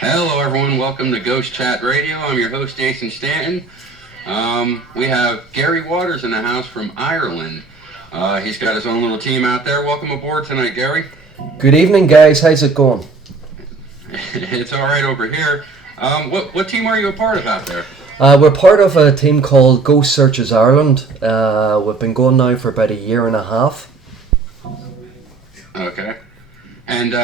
Hello, everyone. Welcome to Ghost Chat Radio. I'm your host, Jason Stanton. We have Gary Waters in the house from Ireland. He's got his own little team out there. Welcome aboard tonight, Gary. Good evening, guys. How's it going? It's all right over here. What team are you a part of out there? We're part of a team called Ghost Searches Ireland. We've been going now for about a year and a half. Okay. And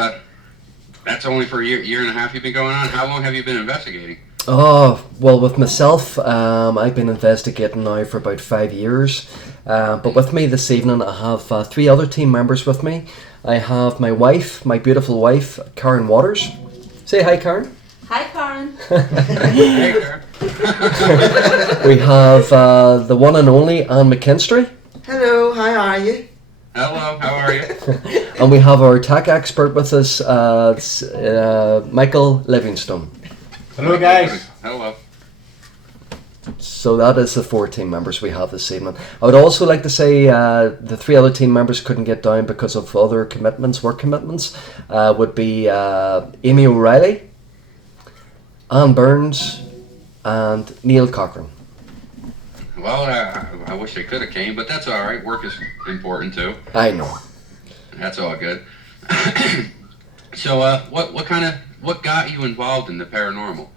that's only for a year and a half you've been going on? How long have you been investigating? Oh, well, with myself, I've been investigating now for about 5 years. But with me this evening, I have 3 other team members with me. I have my wife, my beautiful wife, Karen Waters. Say hi, Karen. Hi, Karen. Hey, Karen. We have the one and only Anne McKinstry. Hello, how are you? Hello, how are you? And we have our tech expert with us, Michael Livingstone. Hello, guys. Hello. So that is the 4 team members we have this evening. I would also like to say the 3 other team members couldn't get down because of other commitments, work commitments. Would be Amy O'Reilly, Anne Burns, and Neil Cochran. Well, I wish they could have came, but that's all right. Work is important too. I know. That's all good. So, what got you involved in the paranormal?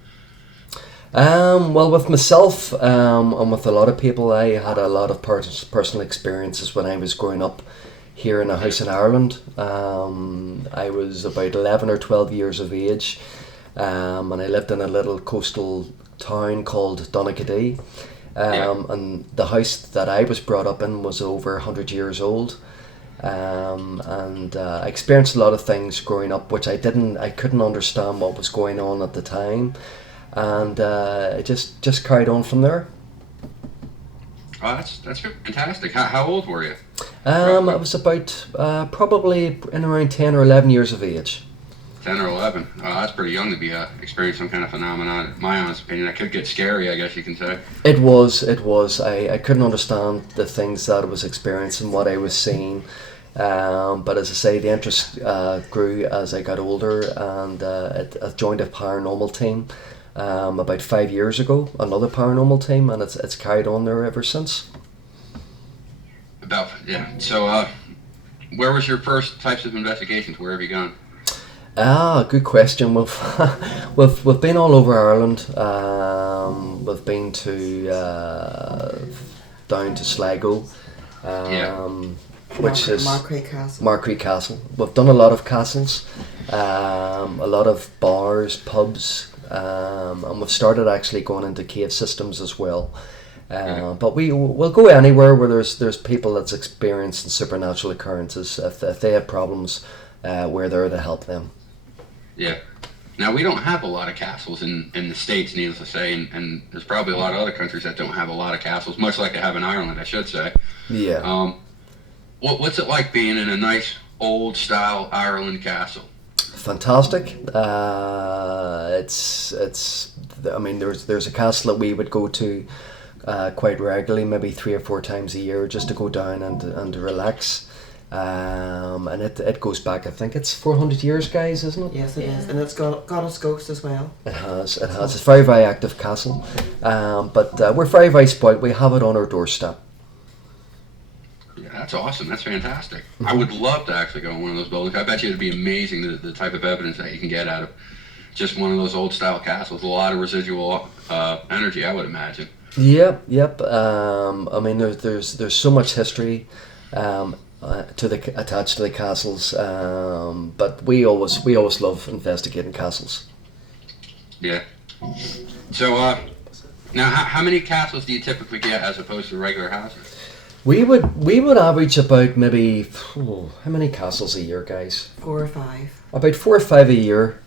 Well, with myself and with a lot of people, I had a lot of personal experiences when I was growing up here in a house in Ireland. I was about 11 or 12 years of age, and I lived in a little coastal town called Donaghadee. And the house that I was brought up in was over 100 years old. I experienced a lot of things growing up which I couldn't understand what was going on at the time, and it just carried on from there. Oh, that's fantastic. How old were you? I was about probably in around 10 or 11 years of age. 10 or 11. Oh, that's pretty young to be experiencing some kind of phenomenon. In my honest opinion, that could get scary, I guess you can say. It was. I couldn't understand the things that I was experiencing, what I was seeing. But as I say, the interest grew as I got older, and I joined a paranormal team about 5 years ago, another paranormal team, and it's carried on there ever since. So, where was your first types of investigations? Where have you gone? Good question. We've been all over Ireland. We've been to down to Sligo, which is Markree Castle. We've done a lot of castles, a lot of bars, pubs, and we've started actually going into cave systems as well. But we'll go anywhere where there's people that's experiencing supernatural occurrences. If they have problems, we're there to help them. Yeah. Now, we don't have a lot of castles in the States, needless to say, and there's probably a lot of other countries that don't have a lot of castles, much like they have in Ireland, I should say. Yeah. What's it like being in a nice, old-style Ireland castle? Fantastic. I mean, there's a castle that we would go to quite regularly, maybe 3 or 4 times a year, just to go down and relax. And it goes back, I think it's 400 years, guys, isn't it? Yes, it is, and it's got its ghost as well. It has. It's a very, very active castle. But we're very, very spoiled. We have it on our doorstep. Yeah, that's awesome. That's fantastic. I would love to actually go in one of those buildings. I bet you it'd be amazing the type of evidence that you can get out of just one of those old-style castles. A lot of residual energy, I would imagine. Yep. I mean, there's so much history attached to the castles, but we always love investigating castles. Yeah. So now, how many castles do you typically get as opposed to regular houses? We would average about maybe how many castles a year, guys? 4 or 5. About 4 or 5 a year,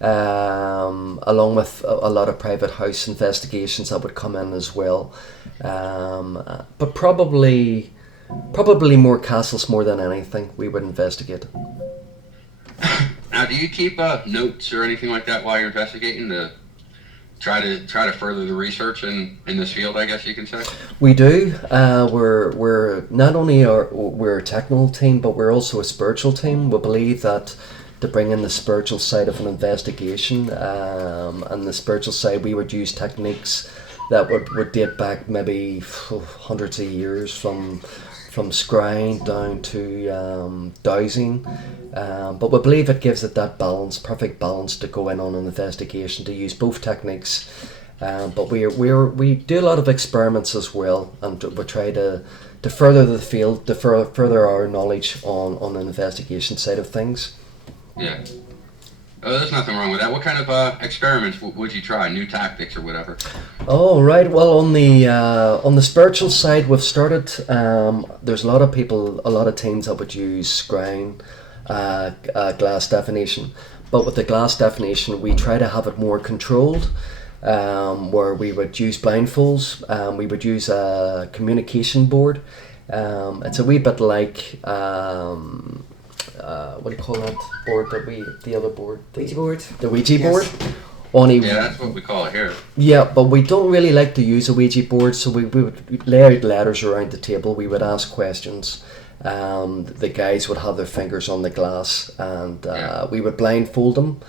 along with a lot of private house investigations that would come in as well. But probably more castles more than anything we would investigate. Now, do you keep notes or anything like that while you're investigating to try to further the research in this field, I guess you can say? We do. We're not only we're a technical team, but we're also a spiritual team. We believe that to bring in the spiritual side of an investigation. And the spiritual side, we would use techniques that would date back maybe hundreds of years, from scrying down to dowsing. But we believe it gives it that balance, perfect balance, to go in on an investigation, to use both techniques. But we do a lot of experiments as well, and we try to further the field, to further our knowledge on the investigation side of things. Yeah. Oh, there's nothing wrong with that. What kind of experiments would you try? New tactics or whatever? Oh, right. Well, on the spiritual side, we've started. There's a lot of people, a lot of teams that would use scrying, glass definition. But with the glass definition, we try to have it more controlled, where we would use blindfolds. We would use a communication board. It's a wee bit like. What do you call that board? The other board? Ouija board. The Ouija Yes. board. Only, Yeah, that's what we call it here. yeah, but we don't really like to use a Ouija board, so we would lay out letters around the table. We would ask questions. The guys would have their fingers on the glass, and we would blindfold them,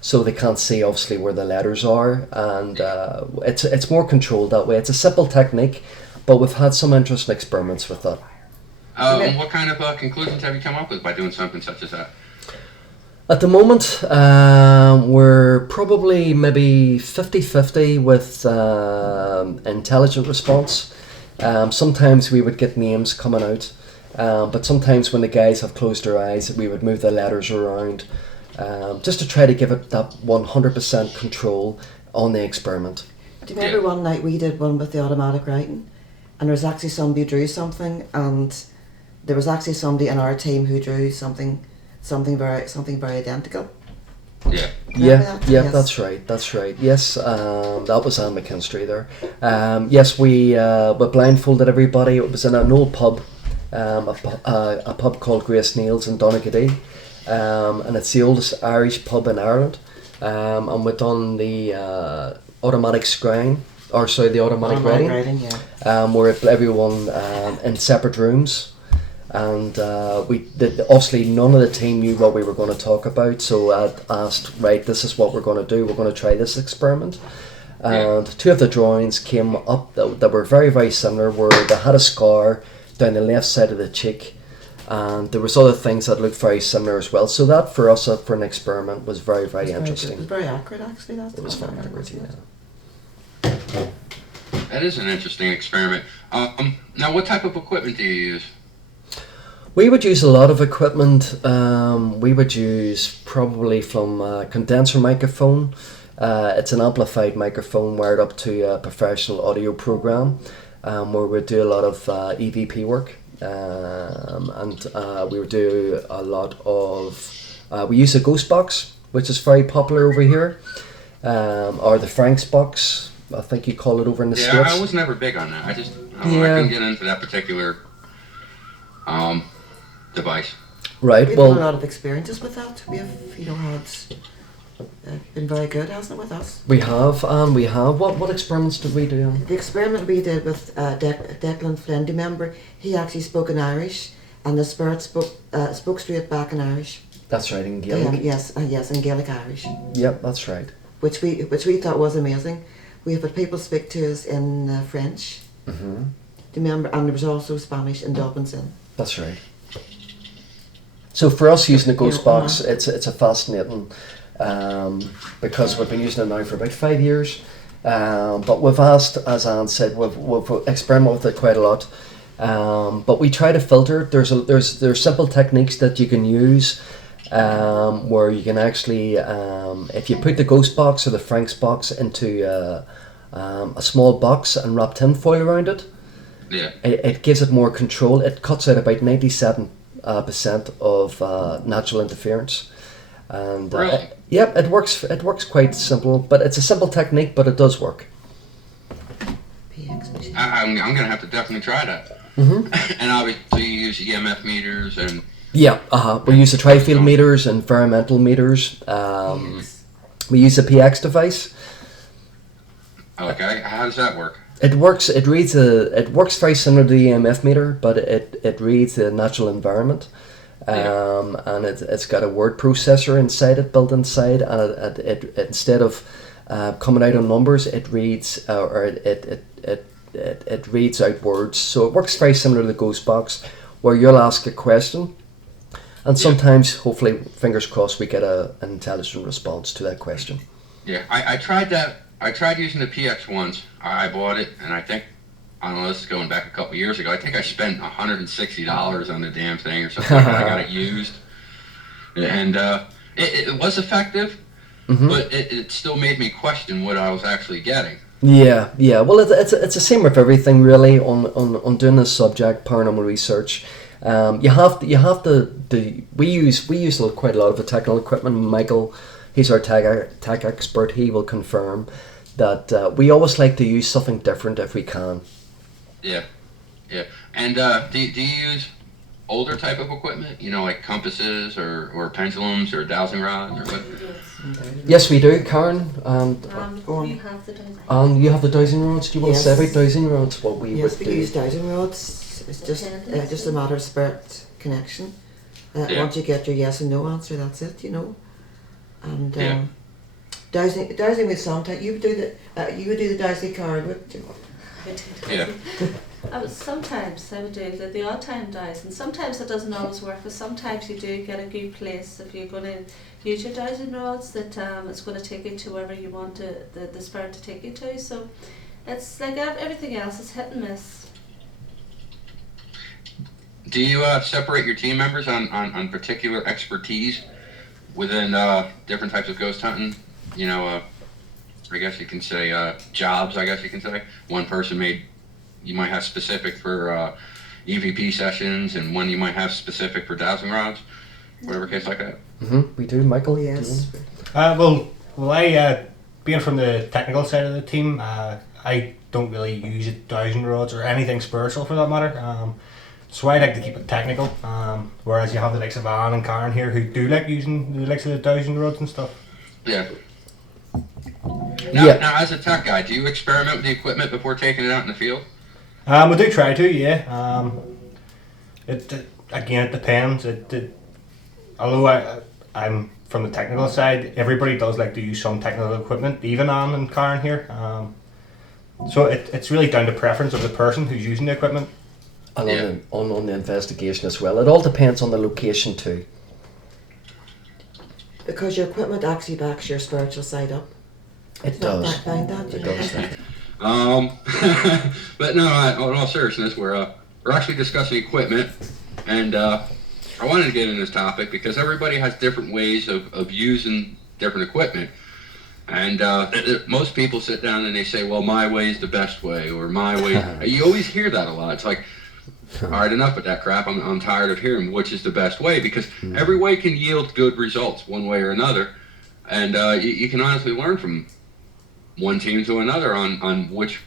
so they can't see obviously where the letters are. And it's more controlled that way. It's a simple technique, but we've had some interesting experiments with that. And what kind of conclusions have you come up with by doing something such as that? At the moment, we're probably maybe 50-50 with intelligent response. Sometimes we would get names coming out, but sometimes when the guys have closed their eyes, we would move the letters around, just to try to give it that 100% control on the experiment. Do you remember one night we did one with the automatic writing, and there was actually somebody who drew something, and there was actually somebody in our team who drew something very identical. Yeah. Yeah, that? yeah, Yes. that's right. Yes, that was Anne McKinstry there. Yes, we blindfolded everybody. It was in an old pub, a pub called Grace Neil's in Donaghadee, and it's the oldest Irish pub in Ireland. And we've done the automatic scrying, the automatic writing. Yeah. Where everyone in separate rooms. And obviously none of the team knew what we were going to talk about, so I asked, right, this is what we're going to do, we're going to try this experiment. And two of the drawings came up that were very, very similar, where they had a scar down the left side of the cheek, and there was other things that looked very similar as well. So that for us, for an experiment, was very, very interesting. It was very accurate, actually. It was very accurate, yeah. That is an interesting experiment. Now, what type of equipment do you use? We would use a lot of equipment. We would use probably from a condenser microphone. It's an amplified microphone wired up to a professional audio program, where we do a lot of EVP work. And we would do a lot of... we use a Ghost box, which is very popular over here, or the Frank's box, I think you call it over in the States. Yeah, I was never big on that. I couldn't get into that particular device. Right. We've Well, had a lot of experiences with that. We have, had been very good, hasn't it, with us? we have. What experiments did we do? The experiment we did with Declan Flynn, do you remember? He actually spoke in Irish, and the spirit spoke straight back in Irish. That's right, in Gaelic. Yes, in Gaelic Irish, Yep, that's right. which we thought was amazing. We have had people speak to us in French. Mm-hmm. Do you remember? And there was also Spanish in Dublin's in. That's right. So for us, using the Ghost Yeah, box, it's a fascinating, because we've been using it now for about 5 years. But we've asked, as Anne said, we've experimented with it quite a lot. But we try to filter. There's simple techniques that you can use, where you can actually, if you put the Ghost box or the Frank's box into a small box and wrap tinfoil around it, it gives it more control. It cuts out about 97% of natural interference. And Really? yep, it works. It works quite simple, but it's a simple technique, but it does work. PX machine. I'm going to have to definitely try that. Mm-hmm. And obviously you use EMF meters and... Yeah, we use the tri-field meters and environmental meters. Yes. We use a PX device. Okay, how does that work? It works. It works very similar to the EMF meter, but it reads the natural environment. And it's got a word processor inside it, built inside, and it instead of coming out on numbers, it reads it reads out words. So it works very similar to the Ghost box, where you'll ask a question, and sometimes, hopefully, fingers crossed, we get an intelligent response to that question. Yeah, I tried that. I tried using the PX once. I bought it, and I don't know, this is going back a couple years ago. I think I spent $160 on the damn thing or something. I got it used. And it was effective, but it still made me question what I was actually getting. Yeah. Well, it's the same with everything really on doing this subject, paranormal research. You have to we use quite a lot of the technical equipment. Michael, he's our tech expert. He will confirm that we always like to use something different if we can. Yeah. And do you use older type of equipment? You know, like compasses or pendulums or dowsing rods or what? Yes, we do, Karen. We have the dowsing. You have the dowsing rods. Do you want to say about dowsing rods? What we would do? We use dowsing rods. It's just a matter of spirit connection. Once you get your yes and no answer, that's it. You know. And dowsing with sometimes you would do the dowsing card, wouldn't you? Yeah. Sometimes I would do the odd time dice, and sometimes it doesn't always work, but sometimes you do get a good place if you're going to use your dowsing rods that it's going to take you to wherever you want the spirit to take you to. So it's like everything else is hit and miss. Do you separate your team members on particular expertise within different types of ghost hunting? You know, I guess you can say jobs. I guess you can say one person you might have specific for EVP sessions, and one you might have specific for dowsing rods, whatever case like that. We do, Michael. Yes. Well, I being from the technical side of the team, I don't really use dowsing rods or anything spiritual for that matter. So I like to keep it technical. Whereas you have the likes of Anne and Karen here who do like using the likes of the dowsing rods and stuff. Yeah. Now, as a tech guy, do you experiment with the equipment before taking it out in the field? We do try to, yeah. It depends. Although I'm from the technical side, everybody does like to use some technical equipment, even Anne and Karen here. So it's really down to preference of the person who's using the equipment. And on the investigation as well. It all depends on the location too. Because your equipment actually backs your spiritual side up. It does. Find that, It does. But no, in all seriousness, we're actually discussing equipment, and I wanted to get into this topic because everybody has different ways of using different equipment, and most people sit down and they say, well, my way is the best way, or my way. You always hear that a lot. It's like, all right, enough with that crap. I'm tired of hearing which is the best way, because every way can yield good results one way or another, and you can honestly learn from one team to another on which,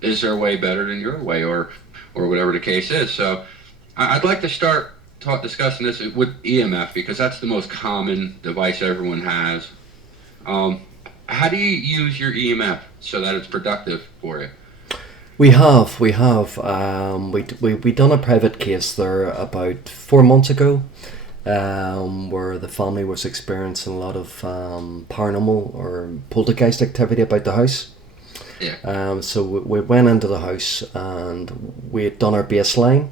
is their way better than your way, or whatever the case is. So I'd like to start discussing this with EMF, because that's the most common device everyone has. How do you use your EMF so that it's productive for you? We have. We done a private case there about 4 months ago, where the family was experiencing a lot of paranormal or poltergeist activity about the house. Yeah. So we went into the house and we had done our baseline.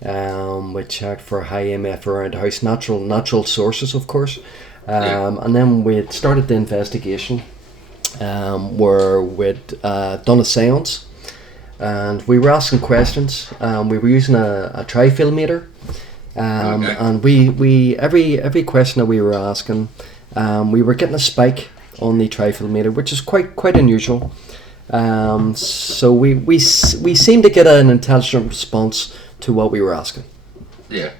We checked for high EMF around the house, natural sources, of course. And then we had started the investigation, where we'd done a seance. And we were asking questions. We were using a tri-field meter, and we every question that we were asking, we were getting a spike on the tri-field meter, which is quite unusual. So we seemed to get an intelligent response to what we were asking. Yeah.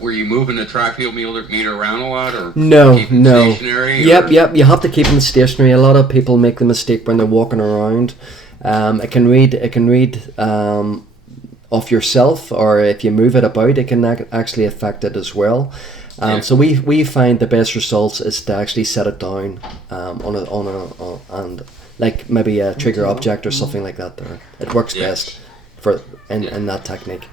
Were you moving the tri-field meter around a lot, or no? Stationary? Yep. You have to keep them stationary. A lot of people make the mistake when they're walking around. It can read off yourself, or if you move it about, it can actually affect it as well. So we find the best results is to actually set it down and like maybe a trigger object or something like that. There, it works best in that technique.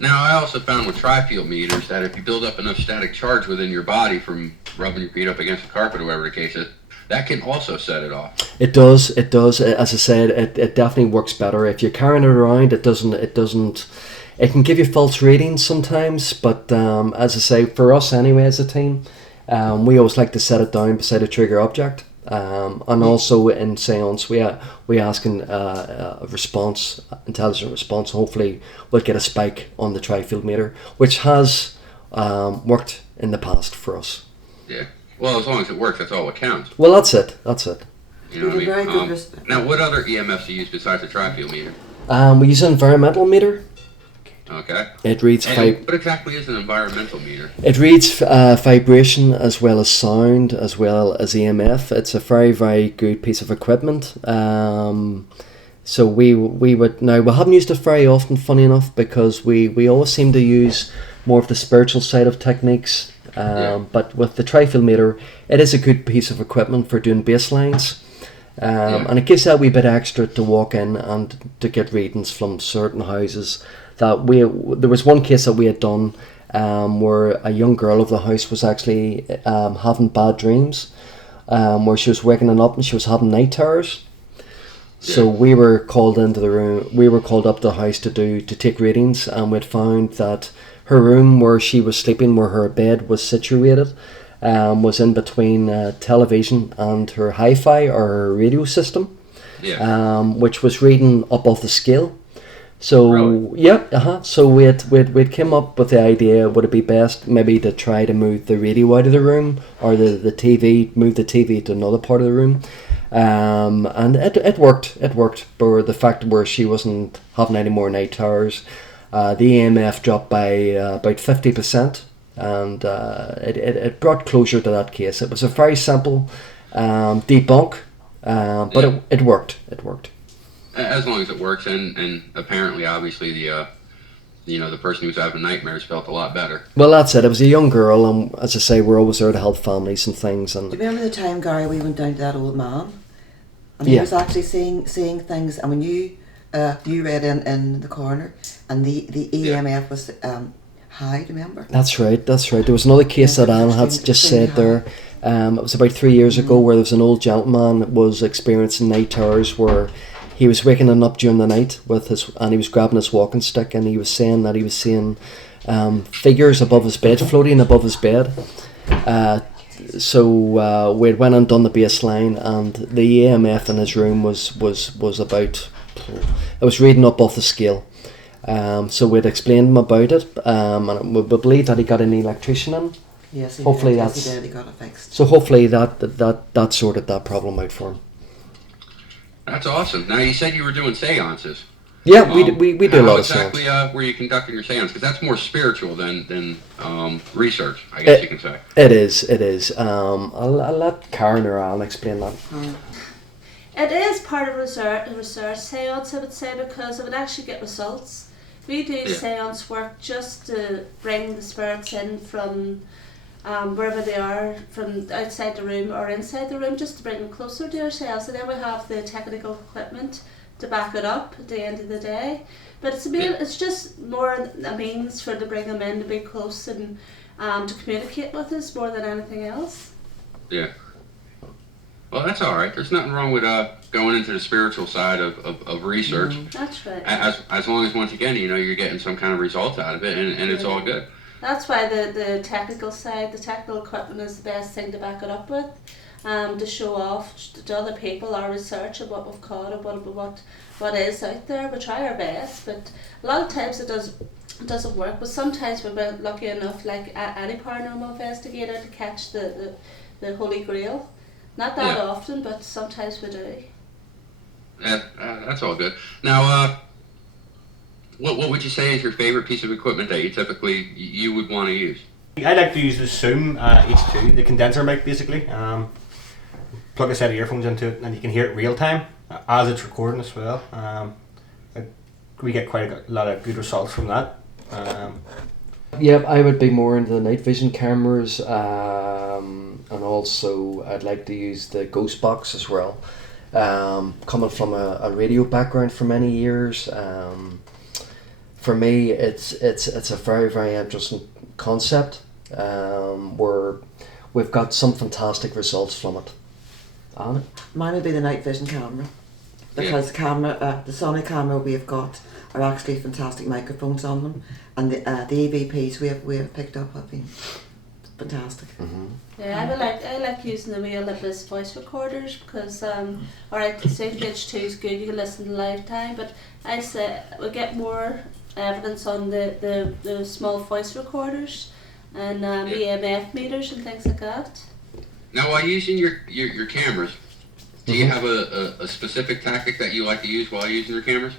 Now, I also found with tri-field meters that if you build up enough static charge within your body from rubbing your feet up against the carpet or whatever the case is, that can also set it off. It does. It does. As I said, it definitely works better if you're carrying it around. It doesn't. It doesn't. It can give you false readings sometimes, but as I say, for us anyway, as a team, we always like to set it down beside a trigger object. And also in seance, we ask a response, intelligent response. Hopefully, we'll get a spike on the tri-field meter, which has worked in the past for us. Yeah. Well, as long as it works, that's all that counts. Well, that's it. That's it. You know what I mean? Now, what other EMFs do you use besides the tri-field meter? We use an environmental meter. Okay. It reads what exactly is an environmental meter? It reads vibration as well as sound as well as EMF. It's a very, very good piece of equipment. So we haven't used it very often, funny enough, because we always seem to use more of the spiritual side of techniques. But with the tri-field meter, it is a good piece of equipment for doing baselines. And it gives that wee bit extra to walk in and to get readings from certain houses. There was one case that we had done where a young girl of the house was actually having bad dreams, where she was waking up and she was having night terrors. So we were called into the room. We were called up to the house to take readings, and we'd found that her room where she was sleeping, where her bed was situated, was in between television and her hi-fi or her radio system, which was reading up off the scale. So so we'd came up with the idea: would it be best maybe to try to move the radio out of the room, or the TV, move the TV to another part of the room, and it worked. It worked. But the fact where she wasn't having any more night terrors, the EMF dropped by about 50%, and it brought closure to that case. It was a very simple debunk, but it worked. It worked. As long as it works, and apparently, obviously, the person who's having nightmares felt a lot better. Well, that's it. It was a young girl, and as I say, we're always there to help families and things. And do you remember the time, Gary, we went down to that old man, and he was actually seeing things, and when you read in the corner, and the EMF was high. Do you remember? That's right. There was another case that Anne had just said there. It was about 3 years ago, where there was an old gentleman that was experiencing night terrors, where he was waking up during the night and he was grabbing his walking stick, and he was saying that he was seeing figures above his bed, floating above his bed. So we went and done the baseline, and the EMF in his room was about, it was reading up off the scale. So we'd explained him about it, and we believe that he got an electrician in. Yes, hopefully he got it fixed. So hopefully that sorted that problem out for him. That's awesome. Now, you said you were doing seances. Yeah, we do a lot of seances. Exactly were you conducting your seance? Because that's more spiritual than research, I guess you can say. It is. I'll let Karen or Alan explain that. It is part of research seance, I would say, because it would actually get results. We do seance work just to bring the spirits in from wherever they are, from outside the room or inside the room, just to bring them closer to ourselves. And then we have the technical equipment to back it up at the end of the day. But it's just more a means for to bring them in, to be close and to communicate with us more than anything else. Yeah. Well, that's all right. There's nothing wrong with going into the spiritual side of research. That's right. As long as, once again, you're getting some kind of results out of it, and it's all good. That's why the technical side, the technical equipment is the best thing to back it up with, to show off to other people our research of what we've caught and what is out there. We try our best, but a lot of times it doesn't work. But sometimes we've been lucky enough, like any paranormal investigator, to catch the Holy Grail. Not that often, but sometimes we do. That's all good. Now, what would you say is your favorite piece of equipment that you would want to use? I like to use the Zoom H2, the condenser mic basically. Plug a set of earphones into it and you can hear it real time as it's recording as well. We get quite a lot of good results from that. Yeah, I would be more into the night vision cameras, and also I'd like to use the Ghost box as well. Coming from a radio background for many years, for me, it's a very, very interesting concept. We've got some fantastic results from it. Anna? Mine would be the night vision camera, because the Sony camera we've got are actually fantastic microphones on them, and the EVPs we have picked up have been fantastic. Mm-hmm. Yeah, I like using the wireless voice recorders because alright, the H2 is good, you can listen to lifetime, but I say we get more evidence on the small voice recorders and EMF meters and things like that. Now, while using your cameras, do you have a specific tactic that you like to use while using your cameras?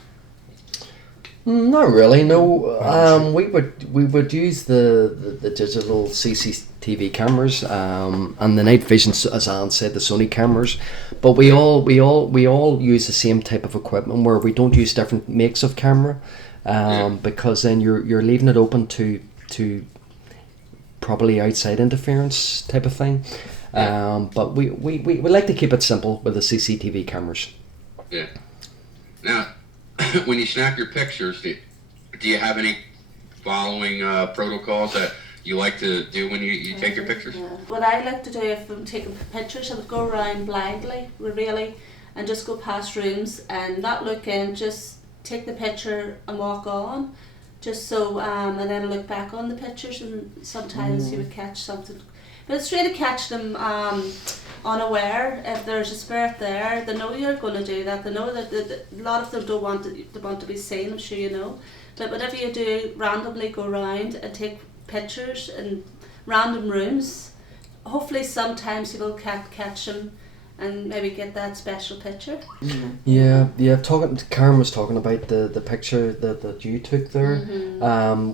Not really. No. We would use the digital CCTV cameras and the night vision, as Anne said, the Sony cameras. But we all use the same type of equipment where we don't use different makes of camera, because then you're leaving it open to probably outside interference type of thing. But we like to keep it simple with the CCTV cameras. Yeah. Now, when you snap your pictures, do you have any following protocols that you like to do when you take your pictures? Yeah. What I like to do if I'm taking pictures, I would go around blindly, really, and just go past rooms and not look in, just take the picture and walk on. Just so, and then look back on the pictures, and sometimes you would catch something. But it's really catch them unaware. If there's a spirit there, they know you're going to do that. They know that a lot of them don't want to be seen, I'm sure you know. But whatever you do, randomly go around and take pictures in random rooms. Hopefully sometimes you will catch them and maybe get that special picture. Yeah. Karen was talking about the picture that you took there.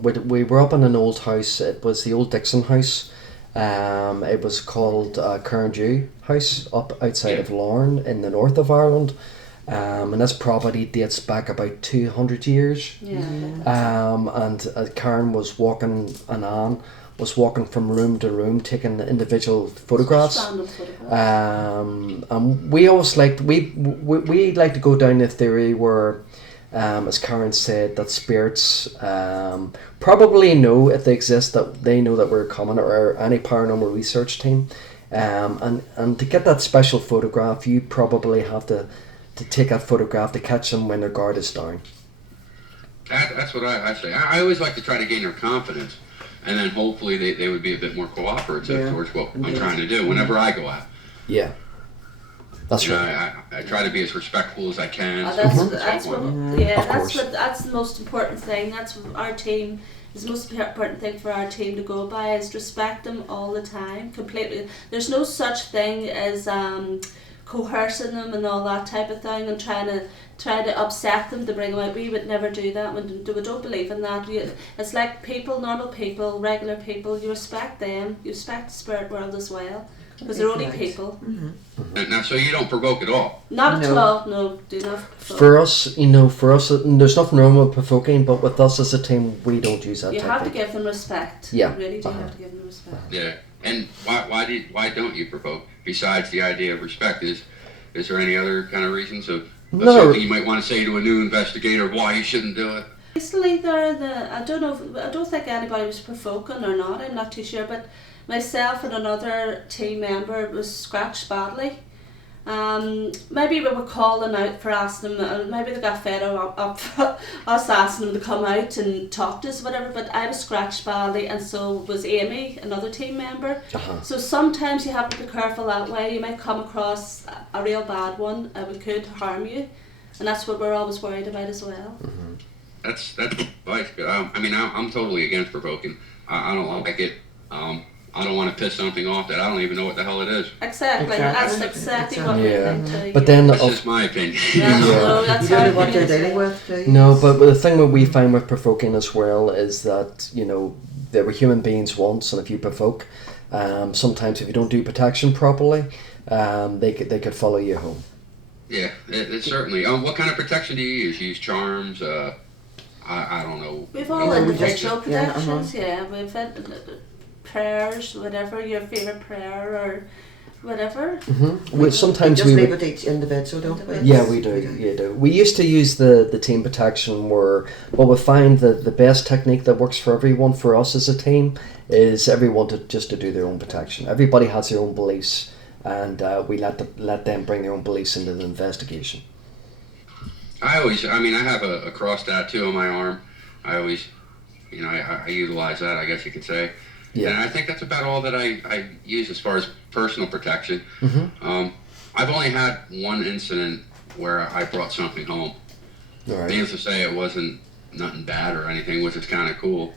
We were up in an old house. It was the old Dixon house. It was called Cairndew House up outside of Larne in the north of Ireland. And this property dates back about 200 years. Yeah. And Karen was walking, and Anne was walking from room to room taking individual photographs. And we always liked we like to go down the theory where, as Karen said, that spirits probably know if they exist, that they know that we're coming, or any paranormal research team, and to get that special photograph, you probably have to take that photograph to catch them when their guard is down. That's what I say. I always like to try to gain their confidence, and then hopefully they would be a bit more cooperative towards what I'm trying to do whenever I go out. Yeah. That's right. I try to be as respectful as I can. That's the most important thing. That's what our team is the most important thing for our team to go by, is respect them all the time, completely. There's no such thing as coercing them and all that type of thing and try to upset them to bring them out. We would never do that. We don't believe in that. It's like people, normal people, regular people. You respect them. You respect the spirit world as well. Because they're only people. Now, so you don't provoke at all? Not at all, no, do not provoke. For us, there's nothing wrong with provoking, but with us as a team, we don't use that You technique. have to give them respect. Yeah. You really do have to give them respect. Yeah. And why don't you provoke? Besides the idea of respect, is there any other kind of reasons of something you might want to say to a new investigator why you shouldn't do it? Recently, I don't think anybody was provoking or not. I'm not too sure, but myself and another team member was scratched badly. Maybe we were calling out for asking them, maybe they got fed up us asking them to come out and talk to us, whatever, but I was scratched badly, and so was Amy, another team member. So sometimes you have to be careful that way. You might come across a real bad one, it could harm you, and that's what we're always worried about as well. That's advice. I'm totally against provoking. I don't like it. I don't want to piss something off that I don't even know what the hell it is. Exactly. That's exactly what we think too. But then, that's just my opinion. That's you don't know what they're dealing with, do you? No, but the thing that we find with provoking as well is that, they were human beings once, and if you provoke, sometimes if you don't do protection properly, they could follow you home. Yeah, it certainly. What kind of protection do you use? You use charms? I don't know. We've all individual protections, we've had prayers, whatever your favourite prayer, or whatever. Sometimes just we leave would. it each individual, don't we? Yeah, we do. Yeah, do. We used to use the team protection where, well, we find that the best technique that works for everyone, for us as a team, is everyone to do their own protection. Everybody has their own beliefs, and we let them bring their own beliefs into the investigation. I have a cross tattoo on my arm. I always, I utilize that, I guess you could say. Yeah. And I think that's about all that I use as far as personal protection. I've only had one incident where I brought something home. All right. Needless to say, it wasn't nothing bad or anything, which is kind of cool.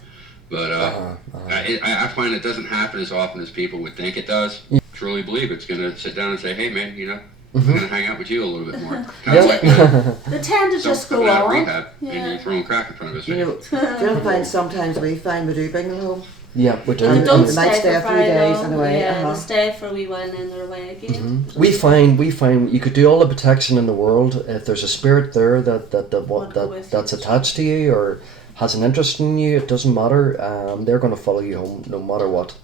But I find it doesn't happen as often as people would think it does. Truly believe it's going to sit down and say, hey, man, I'm going to hang out with you a little bit more. Kind of like They tend to just go out of on. rehab and you're throwing crack in front of his face. Do you find sometimes we do bring them home? Yeah, we do. But they don't They might stay stay for a few very days long. anyway, Yeah, they stay for a wee while and then they're away again. We find you could do all the protection in the world. If there's a spirit there that's attached to you or has an interest in you, it doesn't matter. They're going to follow you home no matter what.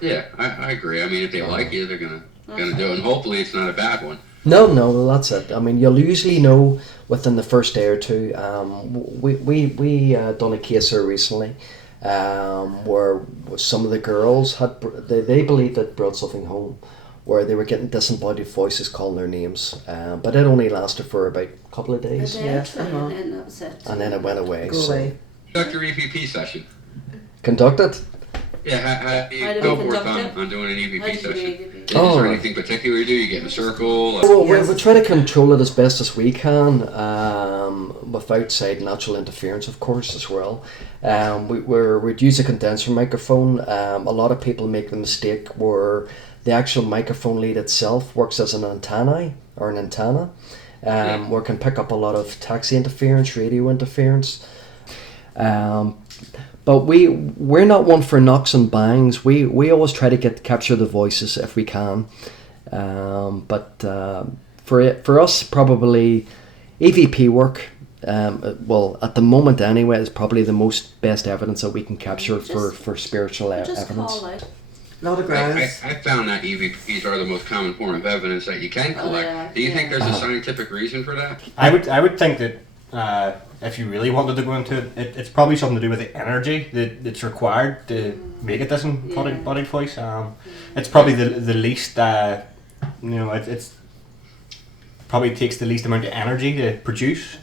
Yeah, I agree. I mean, if they like you, they're gonna do it, and hopefully it's not a bad one. No, well, that's it. I mean, you'll usually know within the first day or two. We done a case here recently, where some of the girls they believed that brought something home, where they were getting disembodied voices calling their names, but it only lasted for about a couple of A days, day or two, and then that was it. and then it went away. Go away. Conduct your EVP session. Conduct it. Yeah, how do How you do go we forth conduct on doing an How EVP did you session? do it? Is there anything particular you do? You get in a circle? Well, Yes. we try to control it as best as we can, without side natural interference, of course, as well. We'd use a condenser microphone. A lot of people make the mistake where the actual microphone lead itself works as an antenna. Where it can pick up a lot of taxi interference, radio interference. But we're not one for knocks and bangs. We always try to capture the voices if we can. But for us, probably EVP work, well, at the moment anyway, is probably the best evidence that we can capture for spiritual Just evidence. call out. A lot of grounds. I found that EVPs are the most common form of evidence that you can collect. yeah, Do you think there's yeah. a scientific reason for that? I would think that if you really wanted to go into it, it's probably something to do with the energy that's required to make a disembodied voice. It's probably the least, it's probably takes the least amount of energy to produce,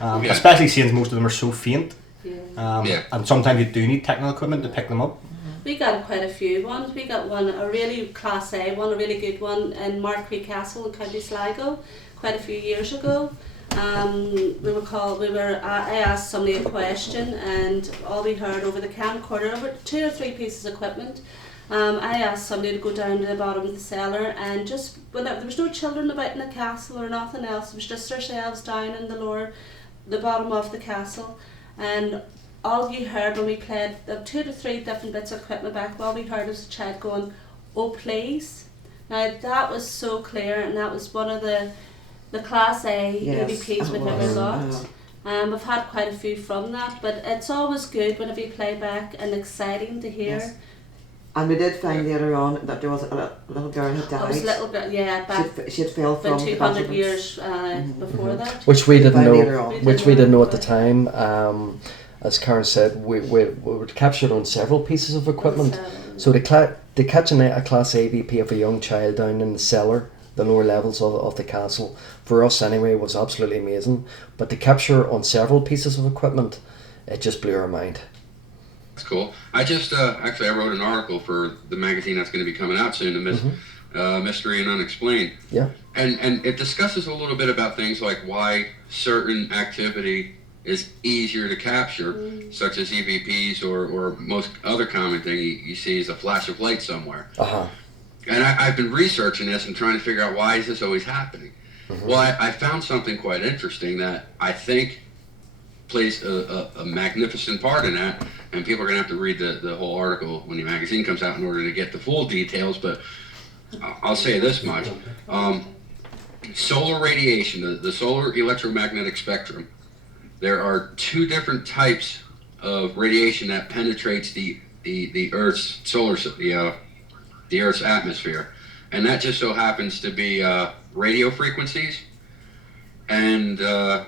especially since most of them are so faint. Yeah. And sometimes you do need technical equipment to pick them up. We got quite a few ones. We got one, a really class A one, a really good one in Markree Castle in County Sligo quite a few years ago. I asked somebody a question and all we heard over the camcorder, over 2 or 3 pieces of equipment. I asked somebody to go down to the bottom of the cellar and just, there was no children about in the castle or nothing else, it was just ourselves down in the bottom of the castle, and all you heard when we played the 2 to 3 different bits of equipment back, all we heard was a child going, "Oh please." Now that was so clear, and that was one of the class A EVPs we've ever got. We've had quite a few from that, but it's always good whenever you play back and exciting to hear. Yes. And we did find later on that there was a little girl had died. It was a little bit, yeah, back She had fell from about the 200 battlements. years before that. Which we didn't Found later know. on. Which we didn't know at the time. As Karen said, we were captured on several pieces of equipment. So to catch a class AVP of a young child down in the cellar, the lower levels of the castle, for us anyway, was absolutely amazing. But to capture on several pieces of equipment, it just blew our mind. That's cool. I just actually I wrote an article for the magazine that's going to be coming out soon, the Mystery and Unexplained. Yeah. And it discusses a little bit about things like why certain activity is easier to capture, such as EVPs or most other common thing you see is a flash of light somewhere. And I've been researching this and trying to figure out why is this always happening. Well, I found something quite interesting that I think plays a magnificent part in that, and people are going to have to read the whole article when the magazine comes out in order to get the full details, but I'll say this much. Solar radiation, the solar electromagnetic spectrum, there are 2 different types of radiation that penetrates the Earth's the Earth's atmosphere. and that just so happens to be radio frequencies and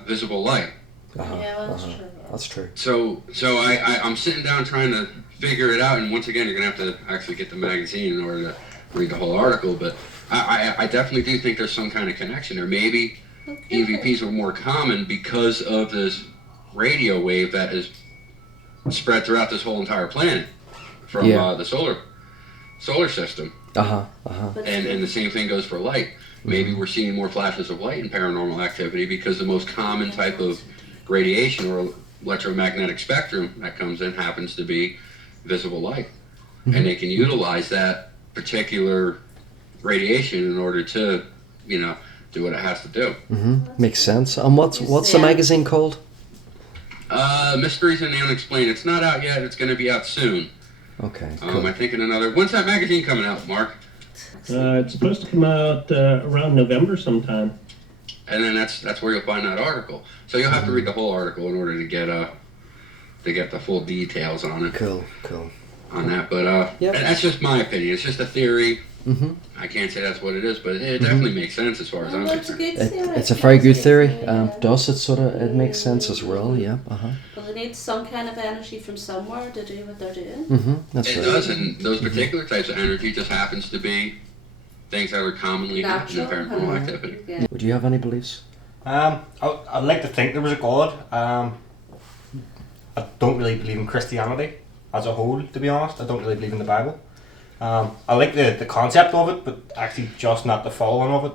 visible light. Yeah, that's true. That's true. So I'm sitting down trying to figure it out, and once again, you're gonna have to actually get the magazine in order to read the whole article. But I definitely do think there's some kind of connection there. Maybe EVPs were more common because of this radio wave that is spread throughout this whole entire planet from the solar system. And the same thing goes for light. Maybe we're seeing more flashes of light in paranormal activity because the most common type of radiation or electromagnetic spectrum that comes in happens to be visible light. And they can utilize that particular radiation in order to, do what it has to do. Makes sense. And what's the magazine called? Mysteries and the Unexplained. It's not out yet. It's going to be out soon. Okay, cool. I think in another... When's that magazine coming out, Mark? It's supposed to come out around November sometime. And then that's where you'll find that article. So you'll have to read the whole article in order to get the full details on it. Cool. On that, but and that's just my opinion. It's just a theory. I can't say that's what it is, but it definitely makes sense as far as I'm That's a concerned. good theory. It's a very good theory. Does it it makes sense as well? Yeah. Well, they need some kind of energy from somewhere to do what they're doing. That's It right. does, and those particular types of energy just happens to be things that are commonly happening in Natural. paranormal activity. Yeah. Would you have any beliefs? I'd like to think there was a God. I don't really believe in Christianity as a whole, to be honest. I don't really believe in the Bible. I like the concept of it, but actually just not the following of it.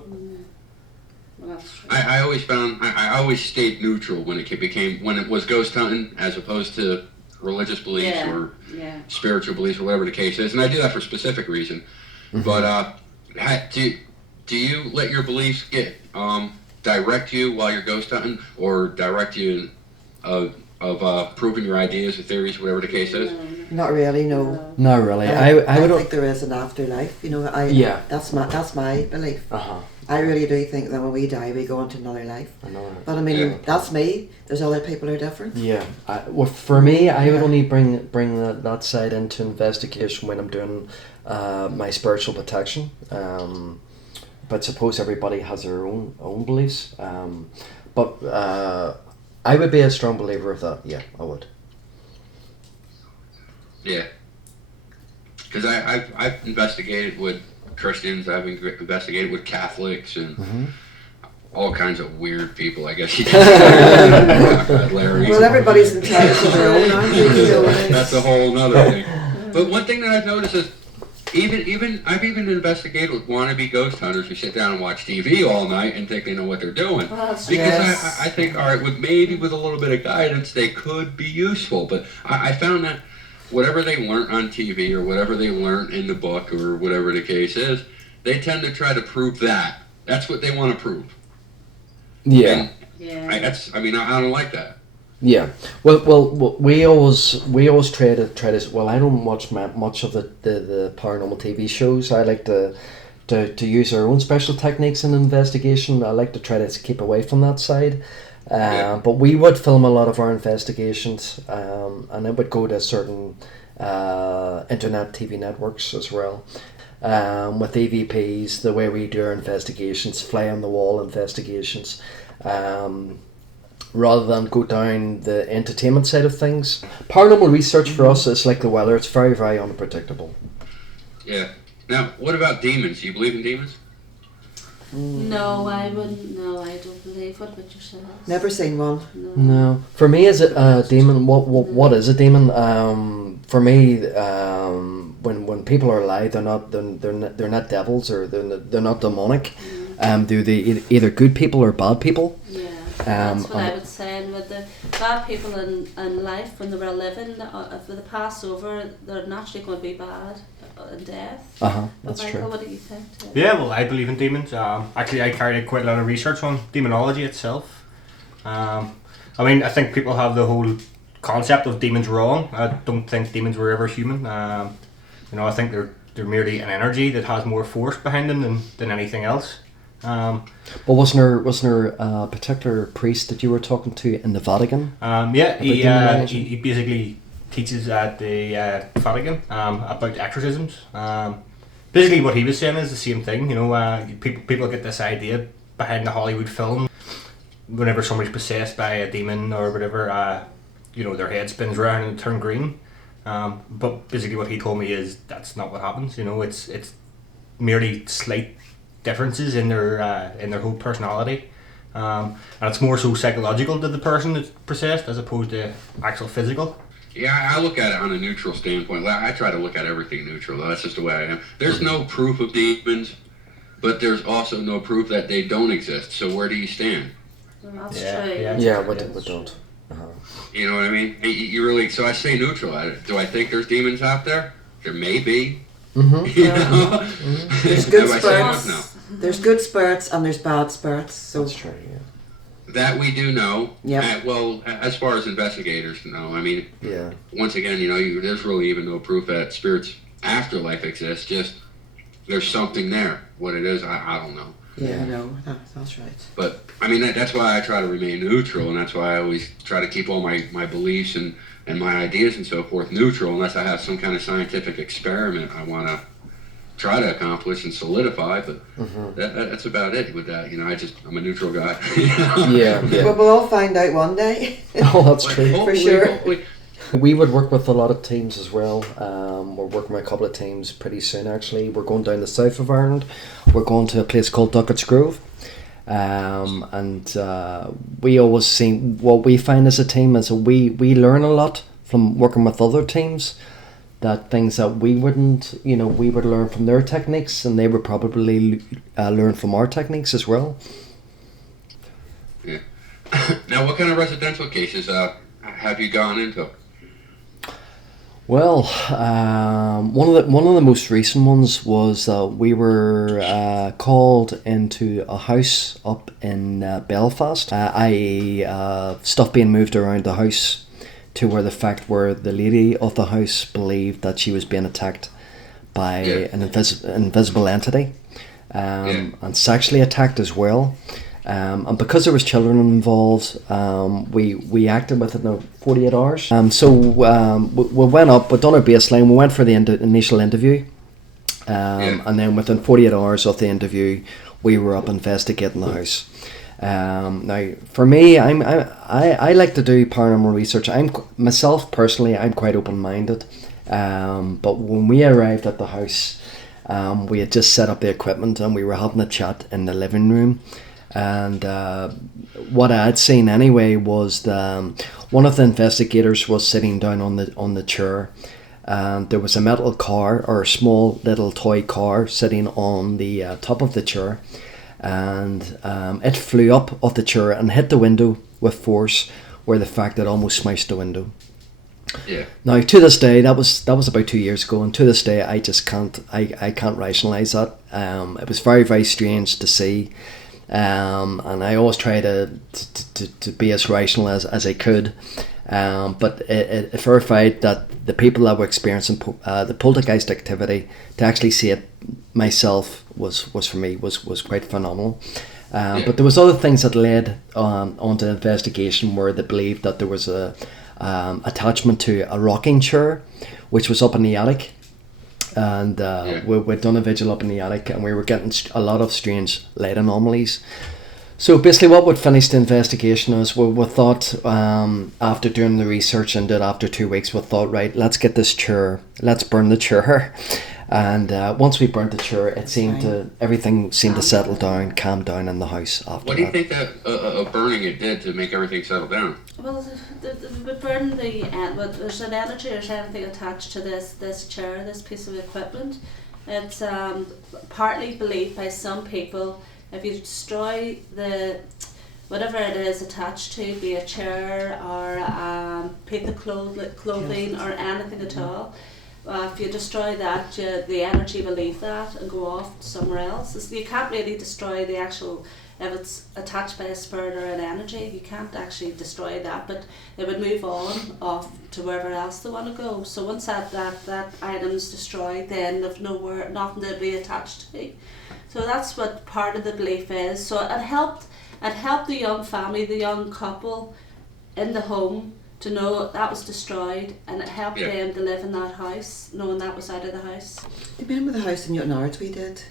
Well, that's true. I always found I always stayed neutral when it was ghost hunting as opposed to religious beliefs or spiritual beliefs or whatever the case is, and I do that for a specific reason. But do you let your beliefs get direct you while you're ghost hunting, or direct you of proving your ideas or theories, whatever the case is? Not really, no. No, really. I I would. think there is an afterlife. Yeah. That's my belief. I really do think that when we die, we go into another life. I know. But I mean, that's me. There's other people who are different. Yeah. Well, for me, I would only bring that side into investigation when I'm doing my spiritual protection. But suppose everybody has their own beliefs. But I would be a strong believer of that. Yeah, I would. Yeah. Because I've investigated with Christians, I've investigated with Catholics, and all kinds of weird people, I guess you can say. Larry. Well, everybody's entitled to their own, aren't they? So That's a whole nother thing. But one thing that I've noticed is I've even investigated with wannabe ghost hunters who sit down and watch TV all night and think they know what they're doing. Well, that's Because I think, all right, with a little bit of guidance, they could be useful. But I found that whatever they learned on TV or whatever they learned in the book or whatever the case is, they tend to try to prove that. That's what they want to prove. Yeah. And I don't like that. Yeah. Well, we always try to. Well, I don't watch much of the paranormal TV shows. I like to use our own special techniques in investigation. I like to try to keep away from that side. But we would film a lot of our investigations, and it would go to certain internet TV networks as well. With EVPs, the way we do our investigations, fly on the wall investigations, rather than go down the entertainment side of things. Paranormal research for us is like the weather; it's very, very unpredictable. Yeah. Now, what about demons? Do you believe in demons? No, I wouldn't. No, I don't believe. What about yourself? never seen one. No, for me, is it a demon? What is a demon? For me, when people are alive, they're not devils or they're not demonic. They're either good people or bad people. Yeah, that's what I would say. And with the bad people in life, when they were living, if they pass over, they're naturally going to be bad in death. That's But Michael, true. what do you think? Too? Yeah, well, I believe in demons. Actually, I carried out quite a lot of research on demonology itself. I I think people have the whole concept of demons wrong. I don't think demons were ever human. I think they're merely an energy that has more force behind them than anything else. But wasn't there a particular priest that you were talking to in the Vatican? He basically teaches at the Vatican about exorcisms. basically what he was saying is the same thing. You know, people get this idea behind the Hollywood film. Whenever somebody's possessed by a demon or whatever, you know, their head spins around and turn green. But basically what he told me is that's not what happens. You know, it's merely slight differences in their whole personality. And it's more so psychological to the person that's possessed as opposed to actual physical. Yeah, I look at it on a neutral standpoint. I try to look at everything neutral. That's just the way I am. There's no proof of demons, but there's also no proof that they don't exist. So where do you stand? Well, that's Yeah, true. yeah. Yeah, we don't. You know what I mean? You really. So I stay neutral at it. Do I think there's demons out there? There may be. Mm-hmm. You know? There's good Do I say spirits. no? There's good spirits and there's bad spirits. So That's true, yeah. That we do know. Yep. Well, as far as investigators know, I mean, Yeah. once again, you know, there's really even no proof that spirits afterlife exists. Just there's something there. What it is, I don't know. yeah, no, that's right. But I mean, that's why I try to remain neutral, and that's why I always try to keep all my beliefs and my ideas and so forth neutral, unless I have some kind of scientific experiment I want to try to accomplish and solidify. But that's about it with that. You know, I'm a neutral guy. You know? Yeah, But yeah. we'll all find out one day. Oh, that's But true. hopefully- sure. hopefully- We would work with a lot of teams as well. We're working with a couple of teams pretty soon actually. We're going down the south of Ireland. We're going to a place called Duckett's Grove. And we always see what we find as a team is that we learn a lot from working with other teams, that things that we wouldn't, you know, we would learn from their techniques and they would probably learn from our techniques as well. Yeah. Now, what kind of residential cases have you gone into? Well, one of the most recent ones was we were called into a house up in Belfast, i.e. Stuff being moved around the house to where the lady of the house believed that she was being attacked by an invisible entity, and sexually attacked as well. And because there was children involved, we acted within 48 hours. So we went up, we done our baseline, we went for the initial interview, and then within 48 hours of the interview, we were up investigating the house. Now, for me, I like to do paranormal research. Myself personally, I'm quite open-minded. But when we arrived at the house, we had just set up the equipment and we were having a chat in the living room. And what I had seen anyway was one of the investigators was sitting down on the chair, and there was a metal car or a small little toy car sitting on the top of the chair, and it flew up off the chair and hit the window with force, where the fact it almost smashed the window. Yeah. Now, to this day, that was about 2 years ago, and to this day, I just can't rationalise that. It was very, very strange to see. And I always try to be as rational as I could, but it verified that the people that were experiencing the poltergeist activity, to actually see it myself was for me was quite phenomenal. But there was other things that led onto the investigation where they believed that there was a attachment to a rocking chair, which was up in the attic. And we'd done a vigil up in the attic, and we were getting a lot of strange light anomalies. So basically what would finish the investigation is we thought, after doing the research and did after 2 weeks, we thought, right, let's get this chair, let's burn the chair. And once we burnt the chair, everything seemed to settle down, calm down in the house after that. What do you think that burning it did to make everything settle down? Well, we burn there's an energy or anything attached to this chair, this piece of equipment. It's partly believed by some people, if you destroy whatever it is attached to, be a chair or a piece of clothing or anything at all, if you destroy that, the energy will leave that and go off somewhere else. You can't really destroy the actual, if it's attached by a spirit or an energy, you can't actually destroy that, but it would move on off to wherever else they want to go. So once that item's destroyed, then there's nothing to be attached to. So that's what part of the belief is. So it helped the young family, the young couple in the home to know that was destroyed, and it helped Yeah. them to live in that house, knowing that was out of the house. Do you remember the house in Newtonards we did?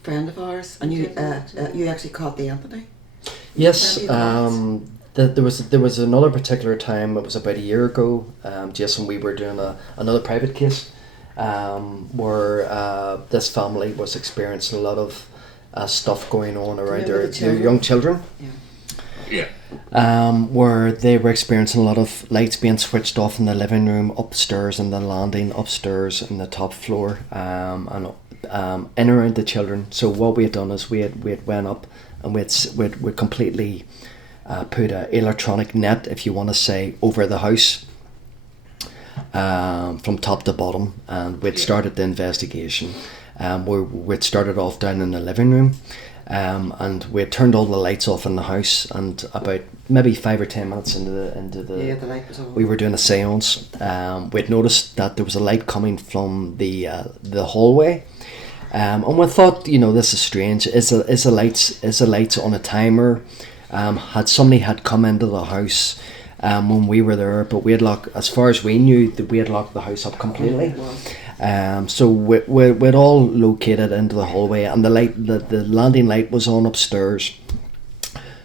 A friend of ours, and you actually caught the Anthony. Yes, Maybe there was another particular time. It was about a year ago. Jason, we were doing another private case, where this family was experiencing a lot of stuff going on around Remember their young children. Yeah. Where they were experiencing a lot of lights being switched off in the living room, upstairs in the landing, upstairs in the top floor, and in around the children. So what we had done is we had went up and we'd completely put an electronic net, if you want to say, over the house, from top to bottom, and we'd started the investigation. We'd started off down in the living room. And we had turned all the lights off in the house, and about maybe 5 or 10 minutes into the the light was on. we were doing a seance. We'd noticed that there was a light coming from the hallway, and we thought, this is strange. Is the lights on a timer? Had somebody come into the house when we were there, but we had locked, as far as we knew, that we had locked the house up completely. So we'd all located into the hallway, and the landing light was on upstairs.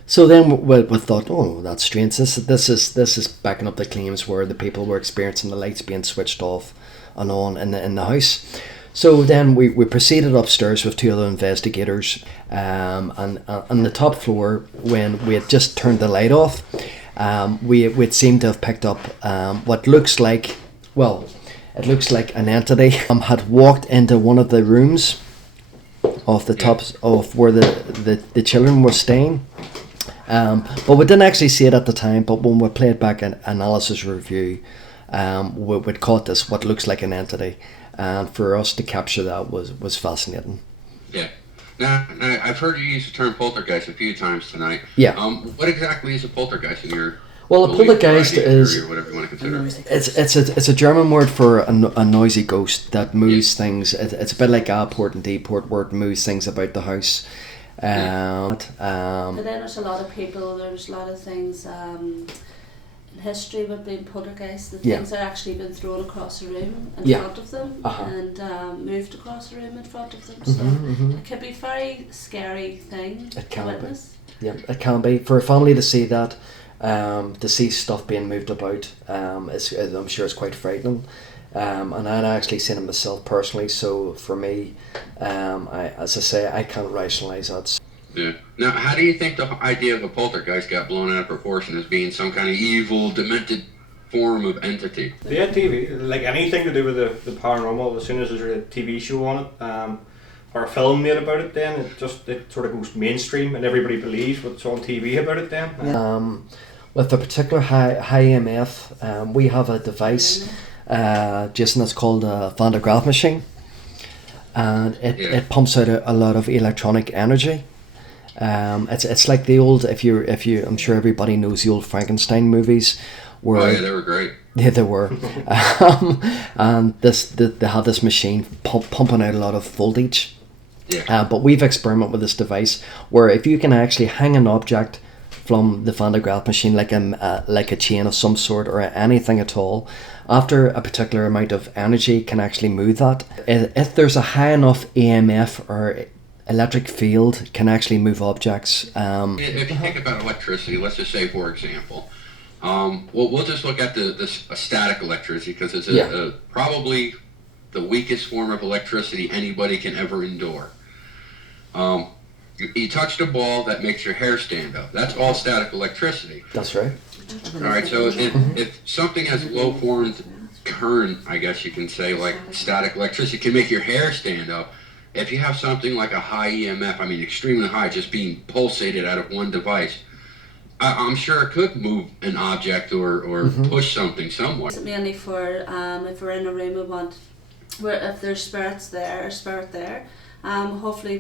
So then we thought, oh, that's strange. This is backing up the claims where the people were experiencing the lights being switched off and on in the house. So then we proceeded upstairs with 2 other investigators, and on the top floor, when we had just turned the light off, we'd seemed to have picked up what looks like, it looks like an entity had walked into one of the rooms off the tops of where the children were staying. But we didn't actually see it at the time, but when we played back an analysis review, we'd caught this, what looks like an entity. And for us to capture that was fascinating. Yeah. Now, I've heard you use the term poltergeist a few times tonight. Yeah. What exactly is a poltergeist in your... Well, a poltergeist is... Or whatever you want to consider. It's a German word for a noisy ghost that moves things. It's a bit like Alport and Deport, where it moves things about the house. But then there's a lot of people, there's a lot of things in history with being poltergeists, that things are actually been thrown across a room in front of them and moved across a room in front of them. So it can be a very scary thing to witness. Yeah, it can be. For a family to see that, to see stuff being moved about, I'm sure it's quite frightening. And I'd actually seen it myself personally, so for me, as I say, I can't rationalise that. Yeah. Now, how do you think the idea of a poltergeist got blown out of proportion as being some kind of evil, demented form of entity? Yeah, TV, like anything to do with the paranormal, as soon as there's a TV show on it, or a film made about it, then it sort of goes mainstream and everybody believes what's on TV about it then. With a particular high EMF, we have a device, Jason, that's called a Van de Graaff machine, and it pumps out a lot of electronic energy. It's like the old, if you I'm sure everybody knows the old Frankenstein movies, where they were great. Yeah, they were. And they had this machine pumping out a lot of voltage. Yeah. But we've experimented with this device where if you can actually hang an object from the Van de Graaff machine, like a chain of some sort or anything at all, after a particular amount of energy can actually move that. If there's a high enough EMF or electric field, can actually move objects. If you think about electricity, let's just say, for example, we'll just look at the static electricity, because it's probably the weakest form of electricity anybody can ever endure. You touched a ball that makes your hair stand up. That's all static electricity. That's right. All right, so if something has low formed current, I guess you can say, like static electricity, can make your hair stand up. If you have something like a high EMF, I mean extremely high, just being pulsated out of one device, I'm sure it could move an object or push something somewhere. It's mainly for if we're in a room if there's spirits there or spirit there, hopefully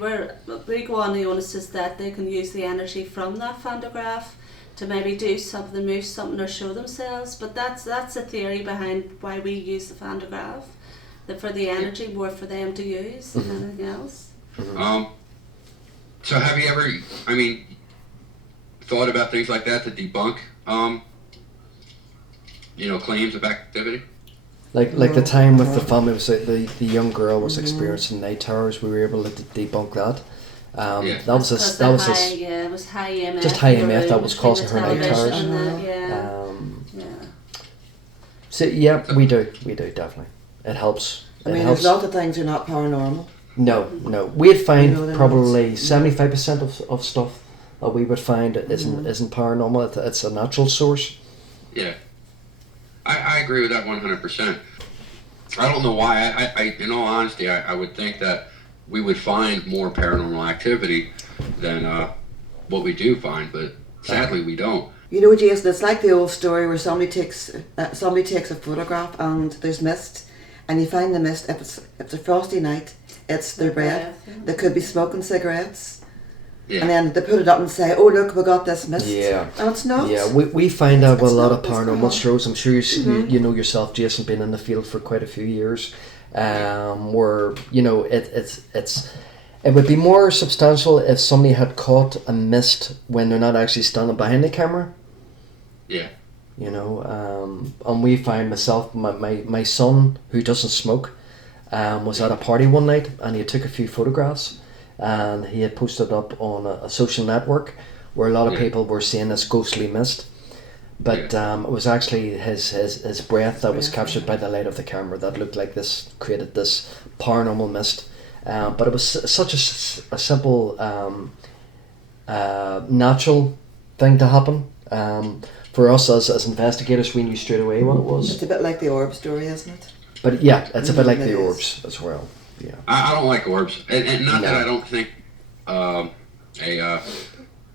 we go on the onus is that they can use the energy from that Van de Graaff to maybe do something, move something or show themselves. But that's a theory behind why we use the Van de Graaff. For the energy, more for them to use than anything else. So have you ever, thought about things like that to debunk claims of activity. Like the time with the family was the young girl was experiencing night terrors. We were able to debunk that. Yeah. That was Because it was high EMF. just high in the EMF that room was between causing the her night television terrors. and yeah. Yeah. So yeah, we do definitely. It helps. I It mean, helps. there's lots of things are not paranormal. No. We'd find You know what I mean? probably 75% of stuff that we would find isn't paranormal. It's a natural source. Yeah, I agree with that 100%. I don't know why. I in all honesty, I would think that we would find more paranormal activity than what we do find, but sadly we don't. You know, Jason, it's like the old story where somebody takes a photograph and there's mist, and you find the mist. If it's a frosty night, it's their breath. They could be smoking cigarettes, Yeah. and then they put it up and say, "Oh, look, we got this mist." Yeah. And it's not. Yeah, we find out with a It's lot not- of it's paranormal not. shows. I'm sure you know yourself, Jason, been in the field for quite a few years. Where it would be more substantial if somebody had caught a mist when they're not actually standing behind the camera. Yeah. And we find my son, who doesn't smoke, was at a party one night and he took a few photographs and he had posted up on a social network where a lot of people were seeing this ghostly mist. But it was actually his breath that was captured by the light of the camera that looked like this, created this paranormal mist. But it was such a simple, natural thing to happen. For us as investigators, we knew straight away what it was. It's a bit like the orb story, isn't it? But yeah, it's a bit like It the is. orbs as well. Yeah. I don't like orbs, and not that No. I don't think a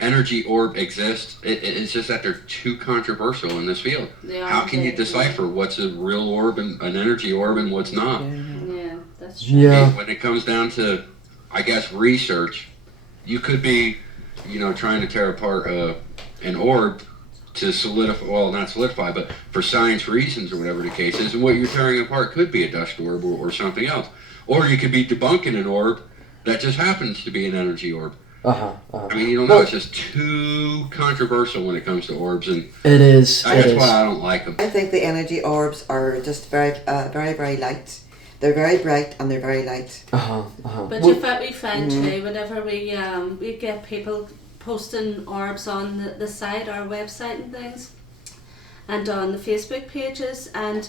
energy orb exists. It's just that they're too controversial in this field. They are How can you big, decipher what's a real orb and an energy orb and what's not? Yeah, that's true. Yeah. When it comes down to, I guess, research, you could be, trying to tear apart an orb to solidify, well, not solidify, but for science reasons or whatever the case is, and what you're tearing apart could be a dust orb or something else. Or you could be debunking an orb that just happens to be an energy orb. I mean, you don't know, it's just too controversial when it comes to orbs, and It is. that's why I don't like them. I think the energy orbs are just very, very, very light. They're very bright and they're very light. But we find too, whenever we get people posting orbs on the site, our website and things, and on the Facebook pages, and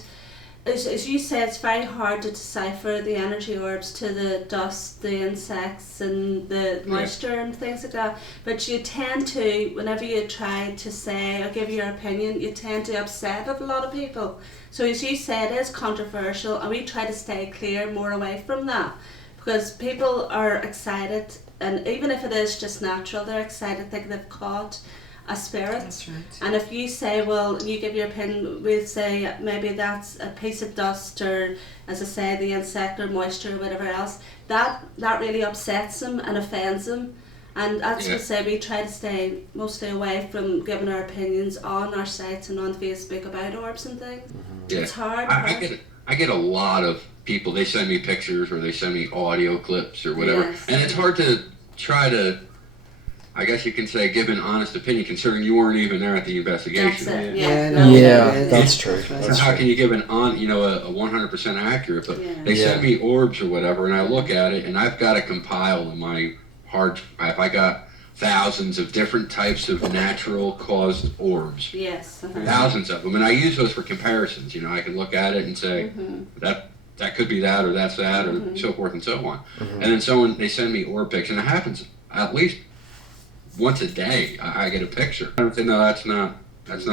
as you said, it's very hard to decipher the energy orbs to the dust, the insects and the moisture and things like that. But you tend to, whenever you try to say or give your opinion, you tend to upset a lot of people. So as you said, it is controversial, and we try to stay clear, more away from that, because people are excited, and even if it is just natural, they're excited, think they've caught a spirit. That's right. And if you say, well, you give your opinion, we'll say maybe that's a piece of dust, or as I say, the insect or moisture or whatever else, that really upsets them and offends them. And that's what I say, we try to stay mostly away from giving our opinions on our sites and on Facebook about orbs and things. Yeah. It's hard. I get a lot of people, they send me pictures or they send me audio clips or whatever, Yes. and it's hard to try to, I guess you can say, give an honest opinion considering you weren't even there at the investigation. That's it. Yeah, No, Yeah, it is. that's true. That's right. So That's how true. can you give a 100% accurate? But they send me orbs or whatever, and I look at it, and I've got to compile in my hard drive. I got thousands of different types of natural caused orbs. Yes. Thousands of them, and I use those for comparisons. I can look at it and say that could be that, or that's that, or so forth and so on. And then they send me orb pics, and it happens at least once a day. I get a picture. I say, no, that's not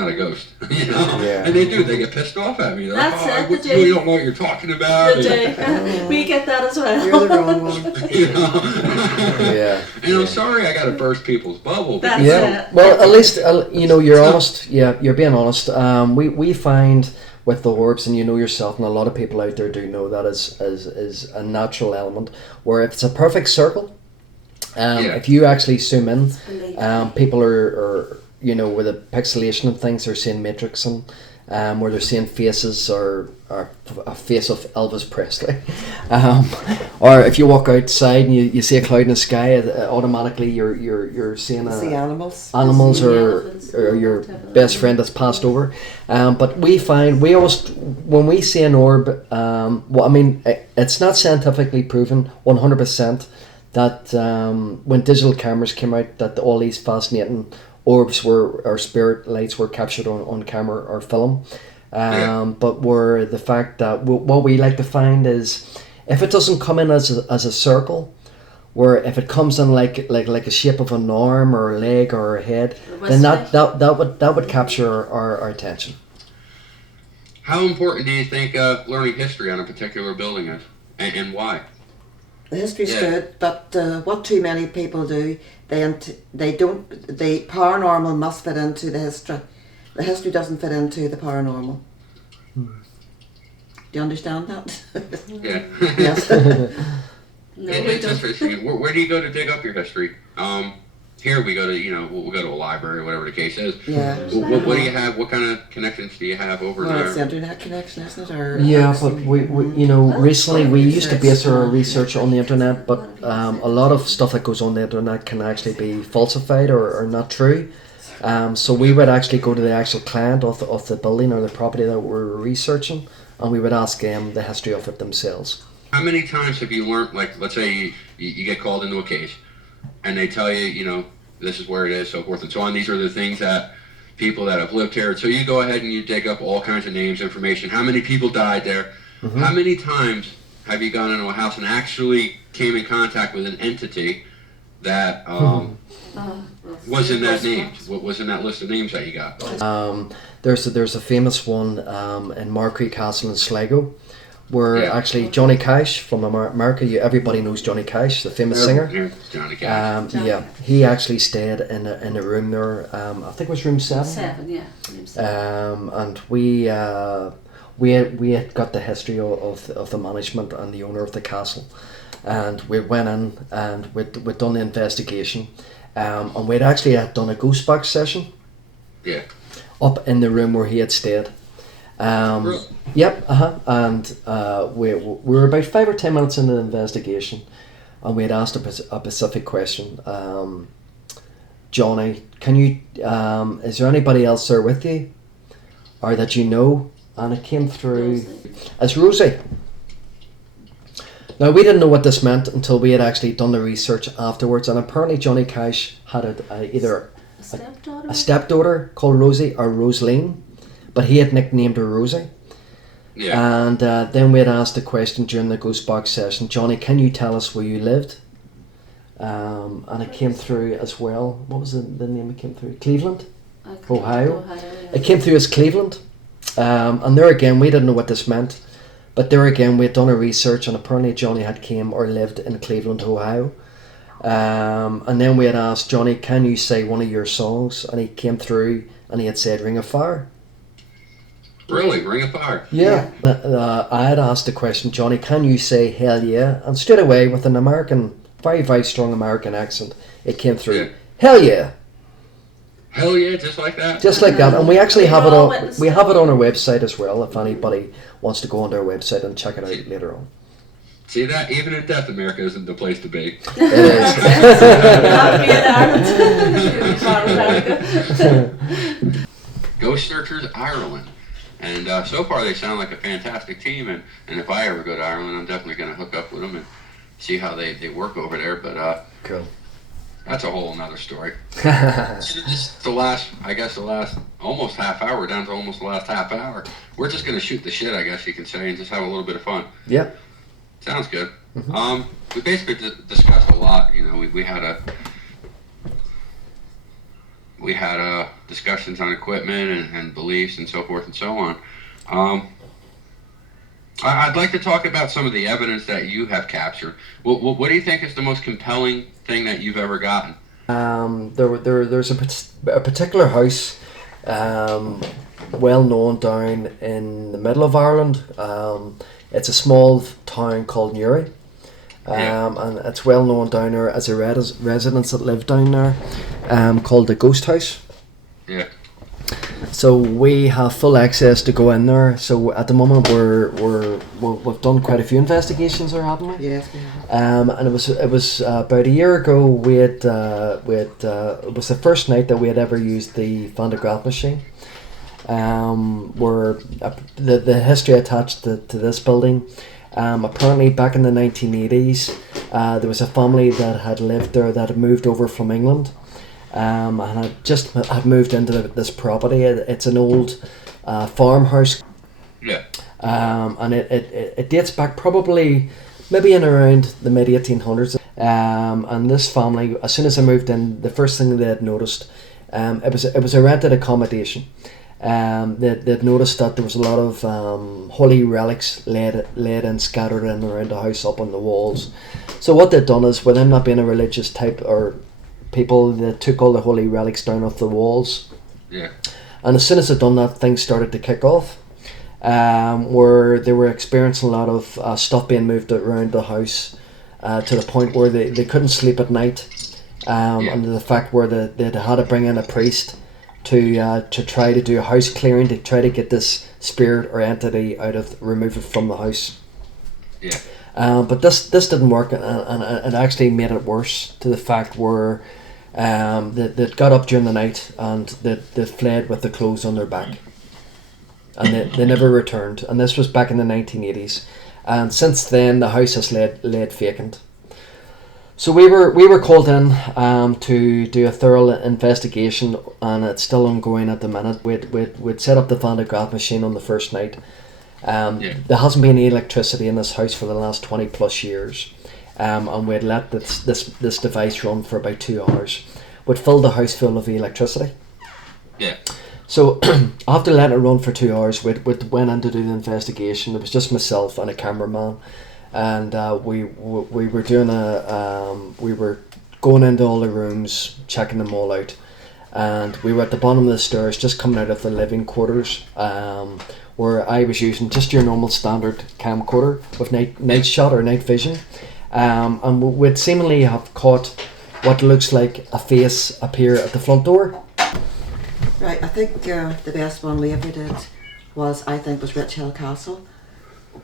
a ghost. Yeah. And they do. They get pissed off at me. They're That's like, it, they do. you don't know what you're talking about. We get that as well. You're the wrong one. Yeah. And I'm sorry I got to burst people's bubble. That's Yeah. it. Well, at least you're honest. Yeah, you're being honest. We find with the orbs, and you know yourself, and a lot of people out there do know that is a natural element. Where if it's a perfect circle, if you actually zoom in, people are with the pixelation and things, they're seeing matrix, and where they're seeing faces or a face of Elvis Presley. Or if you walk outside and you see a cloud in the sky, automatically you're seeing See animals. animals elephants, or your that type of best thing. friend that's passed over. But we always, when we see an orb, well, I mean, it's not scientifically proven 100% that when digital cameras came out, that all these fascinating orbs or spirit lights were captured on camera or film. But were the fact that what we like to find is if it doesn't come in as a circle, where if it comes in like a shape of an arm or a leg or a head, then that would capture our attention. How important do you think learning history on a particular building is, and why? The history's Yeah. good, but what too many people do, they don't. The paranormal must fit into the history. The history doesn't fit into the paranormal. Do you understand that? Yeah. Yes. No, It's we don't. interesting. Where do you go to dig up your history? Here we go to, we'll go to a library, whatever the case is. Yeah. What do you have? What kind of connections do you have over Well, it's the there? internet connection, isn't it? Or Yeah, but we recently we used to base our research on the internet, but a lot of stuff that goes on the internet can actually be falsified or not true. So we would actually go to the actual client of the building or the property that we're researching, and we would ask them the history of it themselves. How many times have you learned, like, let's say you get called into a case, and they tell you, this is where it is, so forth and so on. These are the things that people that have lived here. So you go ahead and you dig up all kinds of names, information. How many people died there? Mm-hmm. How many times have you gone into a house and actually came in contact with an entity that was in that name? What was in that list of names that you got? There's a famous one in Markree Castle in Sligo, where Yeah. actually Johnny Cash from America, everybody knows Johnny Cash, the famous singer. Here's Johnny Cash. Yeah, he actually stayed in a room there. I think it was room 7. 7, yeah. Room 7. And we had got the history of the management and the owner of the castle, and we went in and we'd done the investigation, and we'd actually had done a ghost box session. Yeah. Up in the room where he had stayed. Really? Yep, and we were about 5 or 10 minutes into the investigation, and we had asked a specific question. Johnny, can you? Is there anybody else there with you, or that you know? And it came through as Rosie. Now we didn't know what this meant until we had actually done the research afterwards, and apparently Johnny Cash had either A stepdaughter? a stepdaughter called Rosie or Rosaline, but he had nicknamed her Rosie. Yeah. And then we had asked the question during the ghost box session, Johnny, can you tell us where you lived? And it came through as well. What was the name it came through? Cleveland? Ohio. Yeah. It came through as Cleveland. And there again, we didn't know what this meant. But there again, we had done our research, and apparently Johnny had came or lived in Cleveland, Ohio. And then we had asked Johnny, can you say one of your songs? And he came through and he had said Ring of Fire. Really? Ring of Fire? Yeah. I had asked the question, Johnny, can you say Hell Yeah? And straight away, with an American, very, very strong American accent, it came through. Yeah. Hell yeah. Hell yeah, just like that? Just like that. And we actually have it We all on witnessed we it. have it on our website as well, if anybody wants to go on our website and check it out later on. See that? Even in death, America isn't the place to be. It is. Not be in Ireland. Ghost Searchers Ireland. And so far they sound like a fantastic team, and if I ever go to Ireland, I'm definitely going to hook up with them and see how they work over there. But Cool. that's a whole another story. It's the last almost half hour, down to almost the last half hour. We're just going to shoot the shit, I guess you can say, and just have a little bit of fun. Yeah. Sounds good. We basically discussed a lot. We had discussions on equipment and beliefs and so forth and so on. I'd like to talk about some of the evidence that you have captured. What do you think is the most compelling thing that you've ever gotten? There's a particular house, well known down in the middle of Ireland. It's a small town called Newry. And it's well known down there as a residents that live down there, called the Ghost House. Yeah. So we have full access to go in there. So at the moment we've done quite a few investigations there, haven't we? Yes, we have. And it was about a year ago. It was the first night that we had ever used the Van de Graaff machine. Where the history attached to this building. Apparently back in the 1980s, there was a family that had lived there that had moved over from England. And had moved into this property. It's an old farmhouse. Yeah. And it dates back probably maybe in around the mid 1800s. And this family, as soon as they moved in, the first thing they had noticed, it was a rented accommodation. They'd noticed that there was a lot of holy relics laid and scattered in around the house up on the walls. So what they'd done is, with them not being a religious type or people, that took all the holy relics down off the walls. Yeah. And as soon as they'd done that, things started to kick off. Where they were experiencing a lot of stuff being moved around the house, to the point where they couldn't sleep at night. And the fact where they'd had to bring in a priest to try to do a house clearing, to try to get this spirit or entity remove it from the house. Yeah. But this didn't work, and it actually made it worse, to the fact where they got up during the night and they fled with the clothes on their back, and they never returned. And this was back in the 1980s, and since then the house has laid vacant. So we were called in to do a thorough investigation, and it's still ongoing at the minute. We'd set up the Van de Graaff machine on the first night. There hasn't been any electricity in this house for the last 20 plus years, and we'd let this device run for about 2 hours. We'd filled the house full of electricity. Yeah. So after letting it run for 2 hours, we went in to do the investigation. It was just myself and a cameraman, and we were doing we were going into all the rooms, checking them all out, and we were at the bottom of the stairs, just coming out of the living quarters. Where I was using just your normal standard camcorder with night shot or night vision, and we'd seemingly have caught what looks like a face appear at the front door. Right, I think the best one we ever did was Rich Hill Castle,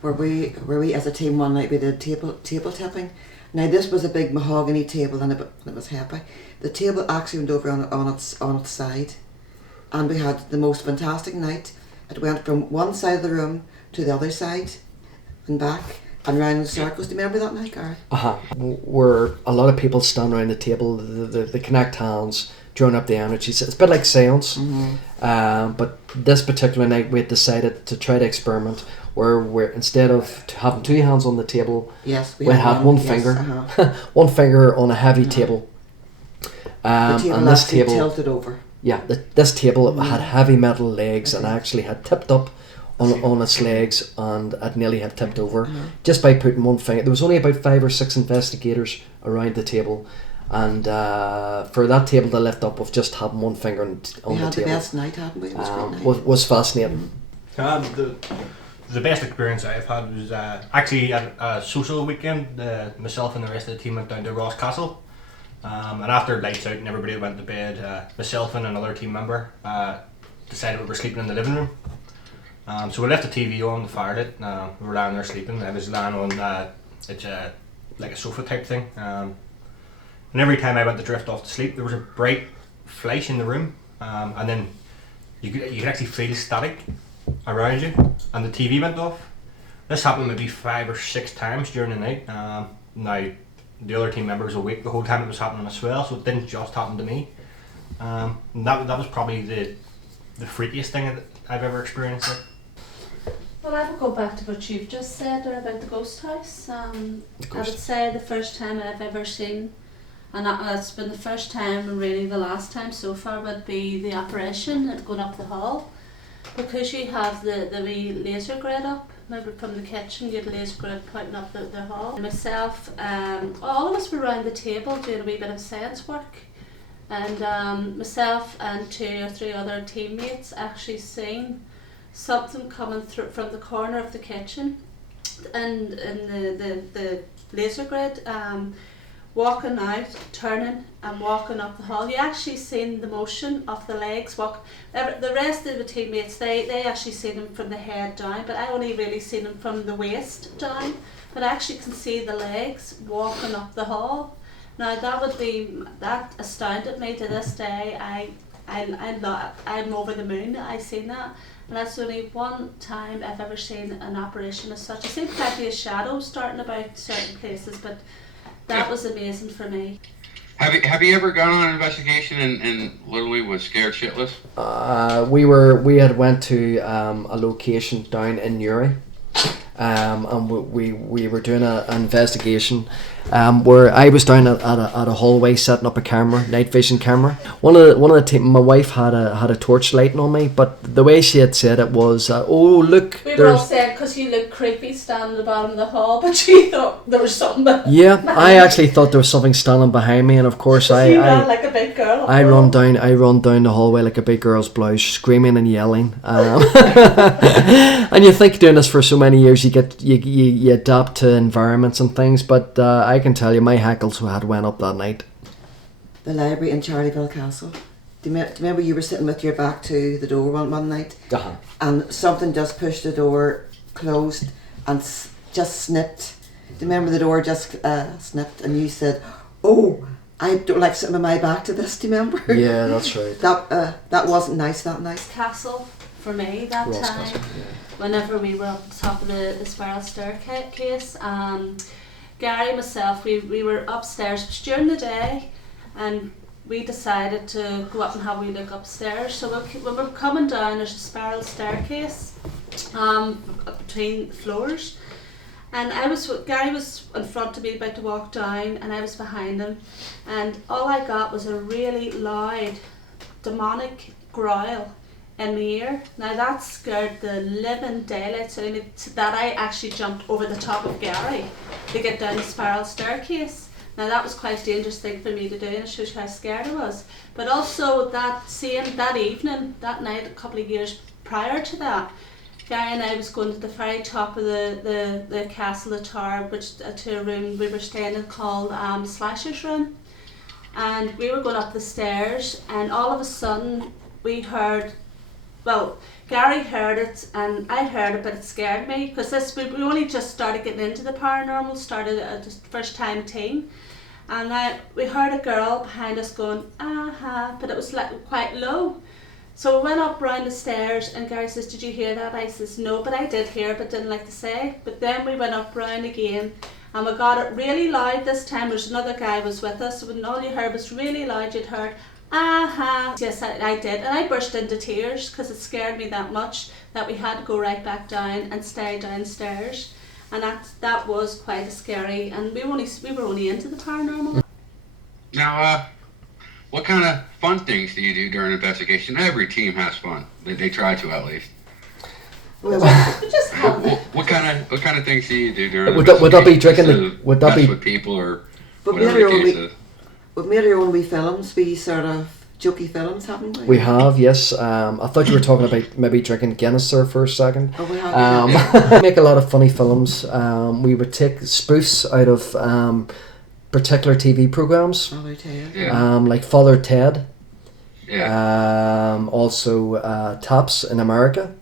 where we as a team one night we did table tipping. Now this was a big mahogany table, and it was heavy. The table actually went over on its side, and we had the most fantastic night. It went from one side of the room to the other side and back and round in circles. Do you remember that night, Gary? Where a lot of people stand around the table, they connect hands, drawing up the energies. It's a bit like seance. Mm-hmm. But this particular night we had decided to try to experiment where instead of having two hands on the table, yes, we had one finger, one finger on a heavy table. The table and this table tilted over. Yeah, this table had heavy metal legs and actually had tipped up on its legs, and it nearly had tipped over just by putting one finger. There was only about 5 or 6 investigators around the table, and for that table to lift up with just having one finger on the table. We had the best night, hadn't we? It was a great night. Was fascinating. The best experience I've had was actually at a social weekend. Myself and the rest of the team went down to Ross Castle. And after lights out and everybody went to bed, myself and another team member decided we were sleeping in the living room. So we left the TV on, the fire lit, we were lying there sleeping. I was lying on like a sofa type thing. And every time I went to drift off to sleep, there was a bright flash in the room, and then you could actually feel static around you, and the TV went off. This happened maybe 5 or 6 times during the night. Now, the other team members were awake the whole time it was happening as well, so it didn't just happen to me. And that was probably the freakiest thing that I've ever experienced. Well, I will go back to what you've just said there about the ghost house. I would say the first time I've ever seen, and that's been the first time and really the last time so far, would be the apparition and going up the hall. Because you have the wee laser grid up, maybe from the kitchen, you have laser grid pointing up the hall. Myself, all of us were around the table doing a wee bit of science work, and myself and 2 or 3 other teammates actually seen something coming through from the corner of the kitchen, and in the laser grid, walking out, turning and walking up the hall. You actually seen the motion of the legs walk. The rest of the teammates, they actually seen him from the head down, but I only really seen him from the waist down. But I actually can see the legs walking up the hall. Now that astounded me to this day. I'm over the moon that I seen that. And that's only one time I've ever seen an apparition as such. I've seen plenty of shadows starting about certain places, but that was amazing for me. Have you ever gone on an investigation and literally was scared shitless? We had went to a location down in Newry, and we were doing an investigation where I was down at a hallway setting up a camera, night vision camera. One of the team, my wife had a torch lighting on me, but the way she had said it was, oh look, we were all saying because you look creepy standing at the bottom of the hall, but she thought there was something. Yeah, I actually thought there was something standing behind me, and of course I ran like a big girl. I run down the hallway like a big girl's blouse, screaming and yelling. And you think doing this for so many years, you adapt to environments and things, but I can tell you my hackles had went up that night. The library in Charleville Castle. Do you remember you were sitting with your back to the door one night, and something just pushed the door closed and just snipped? Do you remember the door just snipped, and you said, "Oh, I don't like sitting with my back to this." Do you remember? Yeah, that's right. That wasn't nice that night. Castle for me that Ross time. Castle, yeah. Whenever we were up the top of the spiral staircase, Gary, myself, we were upstairs. It was during the day, and we decided to go up and have a wee look upstairs. So when we're coming down, there's a spiral staircase between the floors, and Gary was in front of me about to walk down, and I was behind him, and all I got was a really loud demonic growl in my ear. Now that scared the living daylights out of me, that I actually jumped over the top of Gary to get down the spiral staircase. Now that was quite a dangerous thing for me to do, and it shows how scared I was. But also that evening, that night, a couple of years prior to that, Gary and I was going to the very top of the castle, the tower, which to a room we were staying in called Slasher's Room. And we were going up the stairs, and all of a sudden we heard, well, Gary heard it and I heard it, but it scared me because we only just started getting into the paranormal, started at the first time team, and we heard a girl behind us going aha, but it was like quite low. So we went up round the stairs, and Gary says, "Did you hear that?" I says, "No, but I did hear, but didn't like to say." But then we went up round again, and we got it really loud this time. There's another guy was with us, so when all you heard was really loud, you'd heard aha. Yes, I did, and I burst into tears because it scared me that much that we had to go right back down and stay downstairs, and that was quite scary. And we were only into the paranormal. Now, what kind of fun things do you do during investigation? Every team has fun. They try to, at least. What kind of things do you do during Would that be drinking? Would that be with people or But whatever the case is? We've made our own wee films, wee sort of jokey films, haven't we? We have, yes. I thought you were talking about maybe drinking Guinness there for a second. Oh, we have. We make a lot of funny films. We would take spoofs out of particular TV programs, Father Ted. Yeah. like Father Ted. Yeah. Also Taps in America.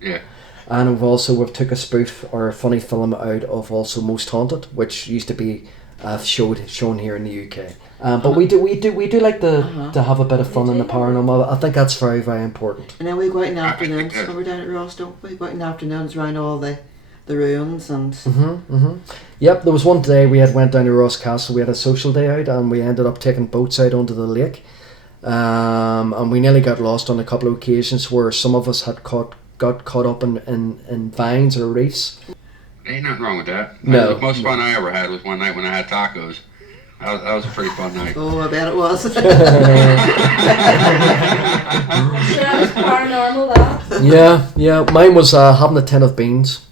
Yeah. And we've took a spoof or a funny film out of also Most Haunted, which used to be shown here in the UK. But we do like to have a bit of fun in the paranormal. I think that's very, very important. And then we go out in afternoons when we're down at Ross, don't we? Go out in afternoons around all the ruins and. Yep, there was one day we went down to Ross Castle. We had a social day out, and we ended up taking boats out onto the lake. And we nearly got lost on a couple of occasions where some of us got caught up in vines or reefs. Ain't nothing wrong with that. No. The most fun I ever had was one night when I had tacos. That was a pretty fun night. Oh, I bet it was. Sure, that was paranormal, that. Yeah. Mine was having a tin of beans.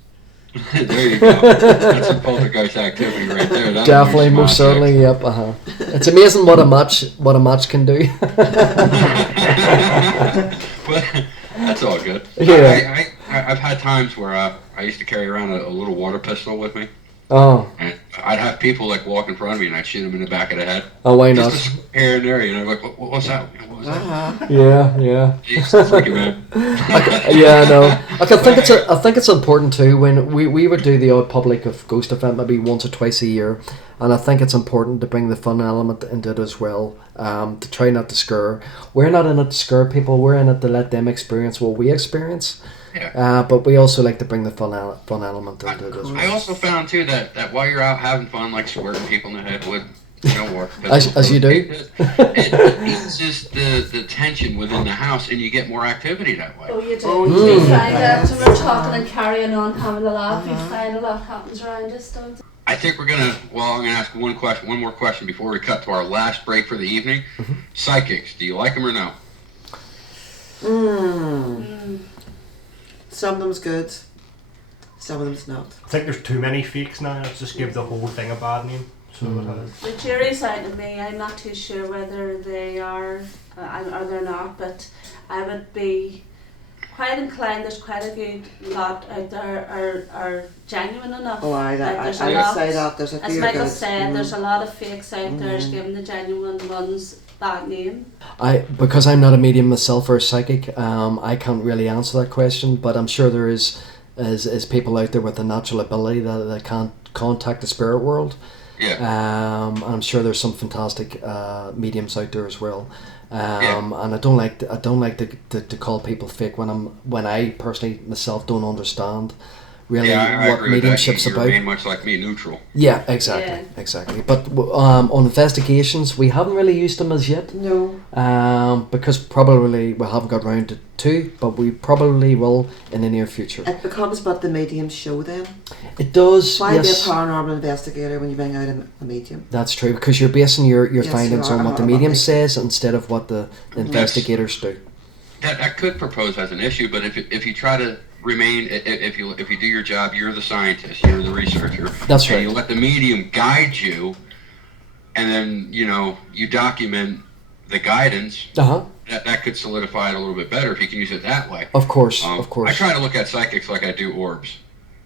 There you go. That's some poltergeist activity right there. That'll Definitely, be most smart, certainly. Yep. It's amazing what a match can do. Well, that's all good. Yeah. I've had times where I used to carry around a little water pistol with me. Oh. And I'd have people like walk in front of me, and I'd shoot them in the back of the head. Oh, why not? Just here and there, you know, like, what's that? What was that? Uh-huh. Yeah. It's freaking man. Yeah, no. Like, I think it's important too when we would do the odd public of Ghost event maybe once or twice a year, and I think it's important to bring the fun element into it as well. To try not to scare. We're not in it to scare people. We're in it to let them experience what we experience. Yeah. But we also like to bring the fun element into it as well. I also found too that while you're out having fun, like squirting people in the head with, work. As you do. It eases the tension within the house, and you get more activity that way. Oh, you do. Oh, You yeah. find that when we're talking and carrying on, having a laugh, you find a lot happens around us, don't you? I think I'm gonna ask one more question before we cut to our last break for the evening. Psychics, do you like them or no? Some of them's good, some of them's not. I think there's too many fakes now. Let's just give the whole thing a bad name. So it has. The jury's out of me. I'm not too sure whether they are or they're not, but I would be quite inclined. There's quite a good lot out there are genuine enough. Oh, I there's would a lot, say that there's a few as Michael good. said, there's a lot of fakes out there giving the genuine ones bad name. Because I'm not a medium myself or a psychic, I can't really answer that question. But I'm sure there is people out there with a natural ability that can't contact the spirit world. Yeah. I'm sure there's some fantastic mediums out there as well. And I don't like to call people fake when I personally myself don't understand really I what agree with that. mediumship's You're about. very much like me, neutral. Yeah, exactly. But on investigations, we haven't really used them as yet. No. Because probably we haven't got round to two, but we probably will in the near future. It becomes what the mediums show them. It does. Why Yes. be a paranormal investigator when you bring out a medium? That's true, because you're basing your Yes, findings you are. on what the medium says instead of what the investigators do. That could propose as an issue, but if you try to remain, if you do your job, you're the scientist, you're the researcher. That's right. And you let the medium guide you, and then you document the guidance. That could solidify it a little bit better if you can use it that way. Of course. I try to look at psychics like I do orbs.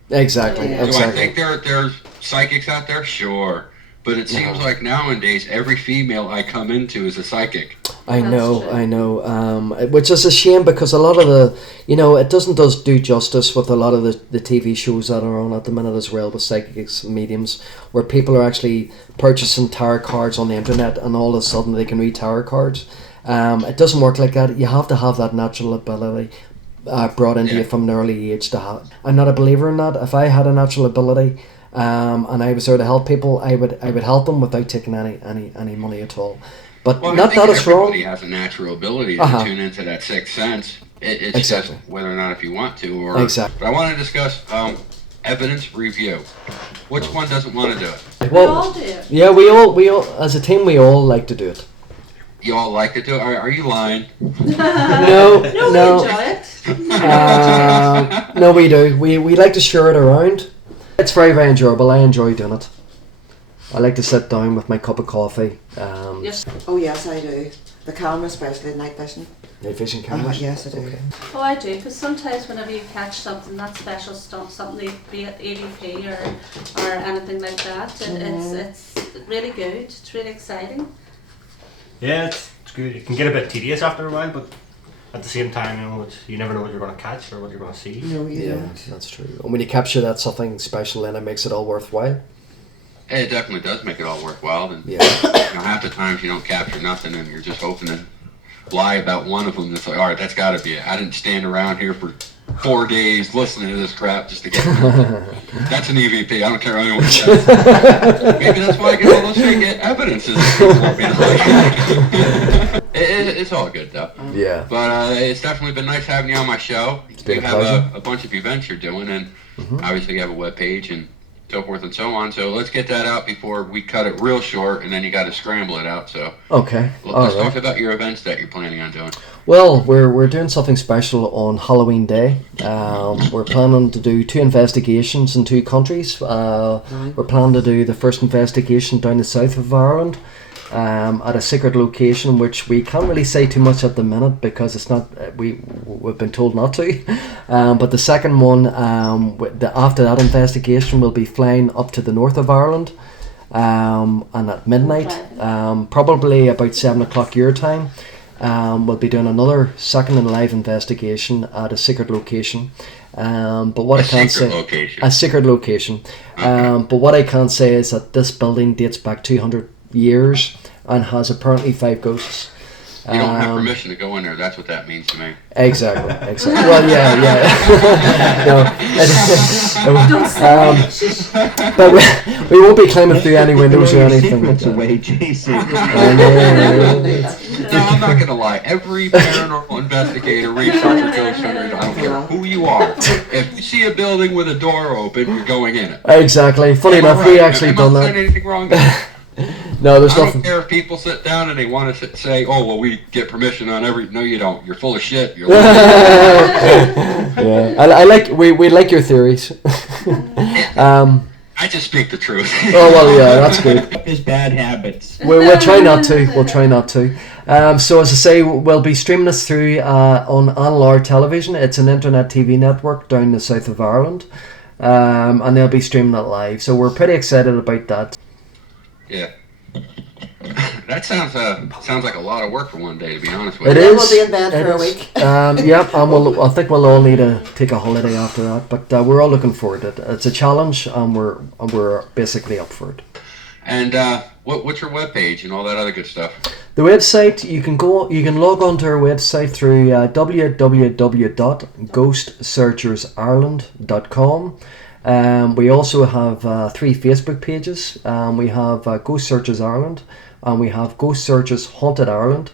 Exactly. Yeah. Do I think there's psychics out there? Sure. But it seems like nowadays every female I come into is a psychic. I That's know, true. which is a shame because a lot of the, it doesn't do justice with a lot of the TV shows that are on at the minute as well with psychics and mediums, where people are actually purchasing tarot cards on the internet and all of a sudden they can read tarot cards. It doesn't work like that. You have to have that natural ability brought into you from an early age to have. I'm not a believer in that. If I had a natural ability and I was there to help people, I would help them without taking any money at all. But Well, not I think that it's wrong. everybody has a natural ability to tune into that sixth sense. It's Exactly. just whether or not if you want to. Or, Exactly. But I want to discuss evidence review. Which one doesn't want to do it? We all do it. Yeah, we all as a team we all like to do it. You all like to do it? Are you lying? No, We no. enjoy it. No, we do. We like to share it around. It's very, very enjoyable. I enjoy doing it. I like to sit down with my cup of coffee. Yes. Oh yes, I do. The camera, especially night vision. Night vision cameras. Yes, I do. Okay. Oh, I do, because sometimes whenever you catch something, that special stuff, something, be it EVP or anything like that, it's really good. It's really exciting. Yeah, it's good. It can get a bit tedious after a while, but at the same time, you never know what you're going to catch or what you're going to see. No, you Yeah, don't. that's true. And when you capture that something special, then it makes it all worthwhile. It definitely does make it all worthwhile. And Yeah. half the times you don't capture nothing, and you're just hoping to lie about one of them. It's like, all right, that's got to be it. I didn't stand around here for 4 days listening to this crap just to get. That's an EVP. I don't care anyone says. Maybe that's why I get all those fake evidences. It's all good though. Yeah. But it's definitely been nice having you on my show. been You a have pleasure. a bunch of events you're doing, and obviously you have a web page and so forth and so on. So let's get that out before we cut it real short, and then you got to scramble it out. So Okay. let's All talk right. about your events that you're planning on doing. Well, we're doing something special on Halloween Day. We're planning to do 2 investigations in 2 countries. We're planning to do the first investigation down the south of Ireland, at a secret location, which we can't really say too much at the minute because it's not. We've been told not to. But the second one, after that investigation, we'll be flying up to the north of Ireland, and at midnight, probably about 7 o'clock your time. We'll be doing another second and live investigation at a secret location. But what I can't say, a secret location. Okay. But what I can say is that this building dates back 200 years and has apparently 5 ghosts. You don't have permission to go in there. That's what that means to me. Exactly. Well, yeah. No, but we won't be climbing through any windows or anything like that. Away, Jason. No, I'm not gonna lie. Every paranormal investigator, researcher, ghost hunter, I don't care who you are. If you see a building with a door open, you're going in it. Exactly. Funny Am I enough, we right? actually Am done I saying that. anything wrong? No, there's I don't nothing. care if people sit down and they want to say, "Oh, well, we get permission on every." No, you don't. You're full of shit. You're lying. Yeah, I like we like your theories. I just speak the truth. Oh well, yeah, that's good. His bad habits. We'll try not to. We'll try not to. So as I say, we'll be streaming this through on Anlar Television. It's an internet TV network down the south of Ireland, and they'll be streaming it live. So we're pretty excited about that. Yeah. That sounds like a lot of work for one day, to be honest with It you. is. We'll be in bed It for a is. week. Yep, and I think we'll all need to take a holiday after that. But we're all looking forward to it. It's a challenge, and we're basically up for it. And what's your webpage and all that other good stuff? The website, you can log on to our website through www.ghostsearchersireland.com. We also have 3 Facebook pages. We have Ghost Searchers Ireland, and we have Ghost Searchers Haunted Ireland.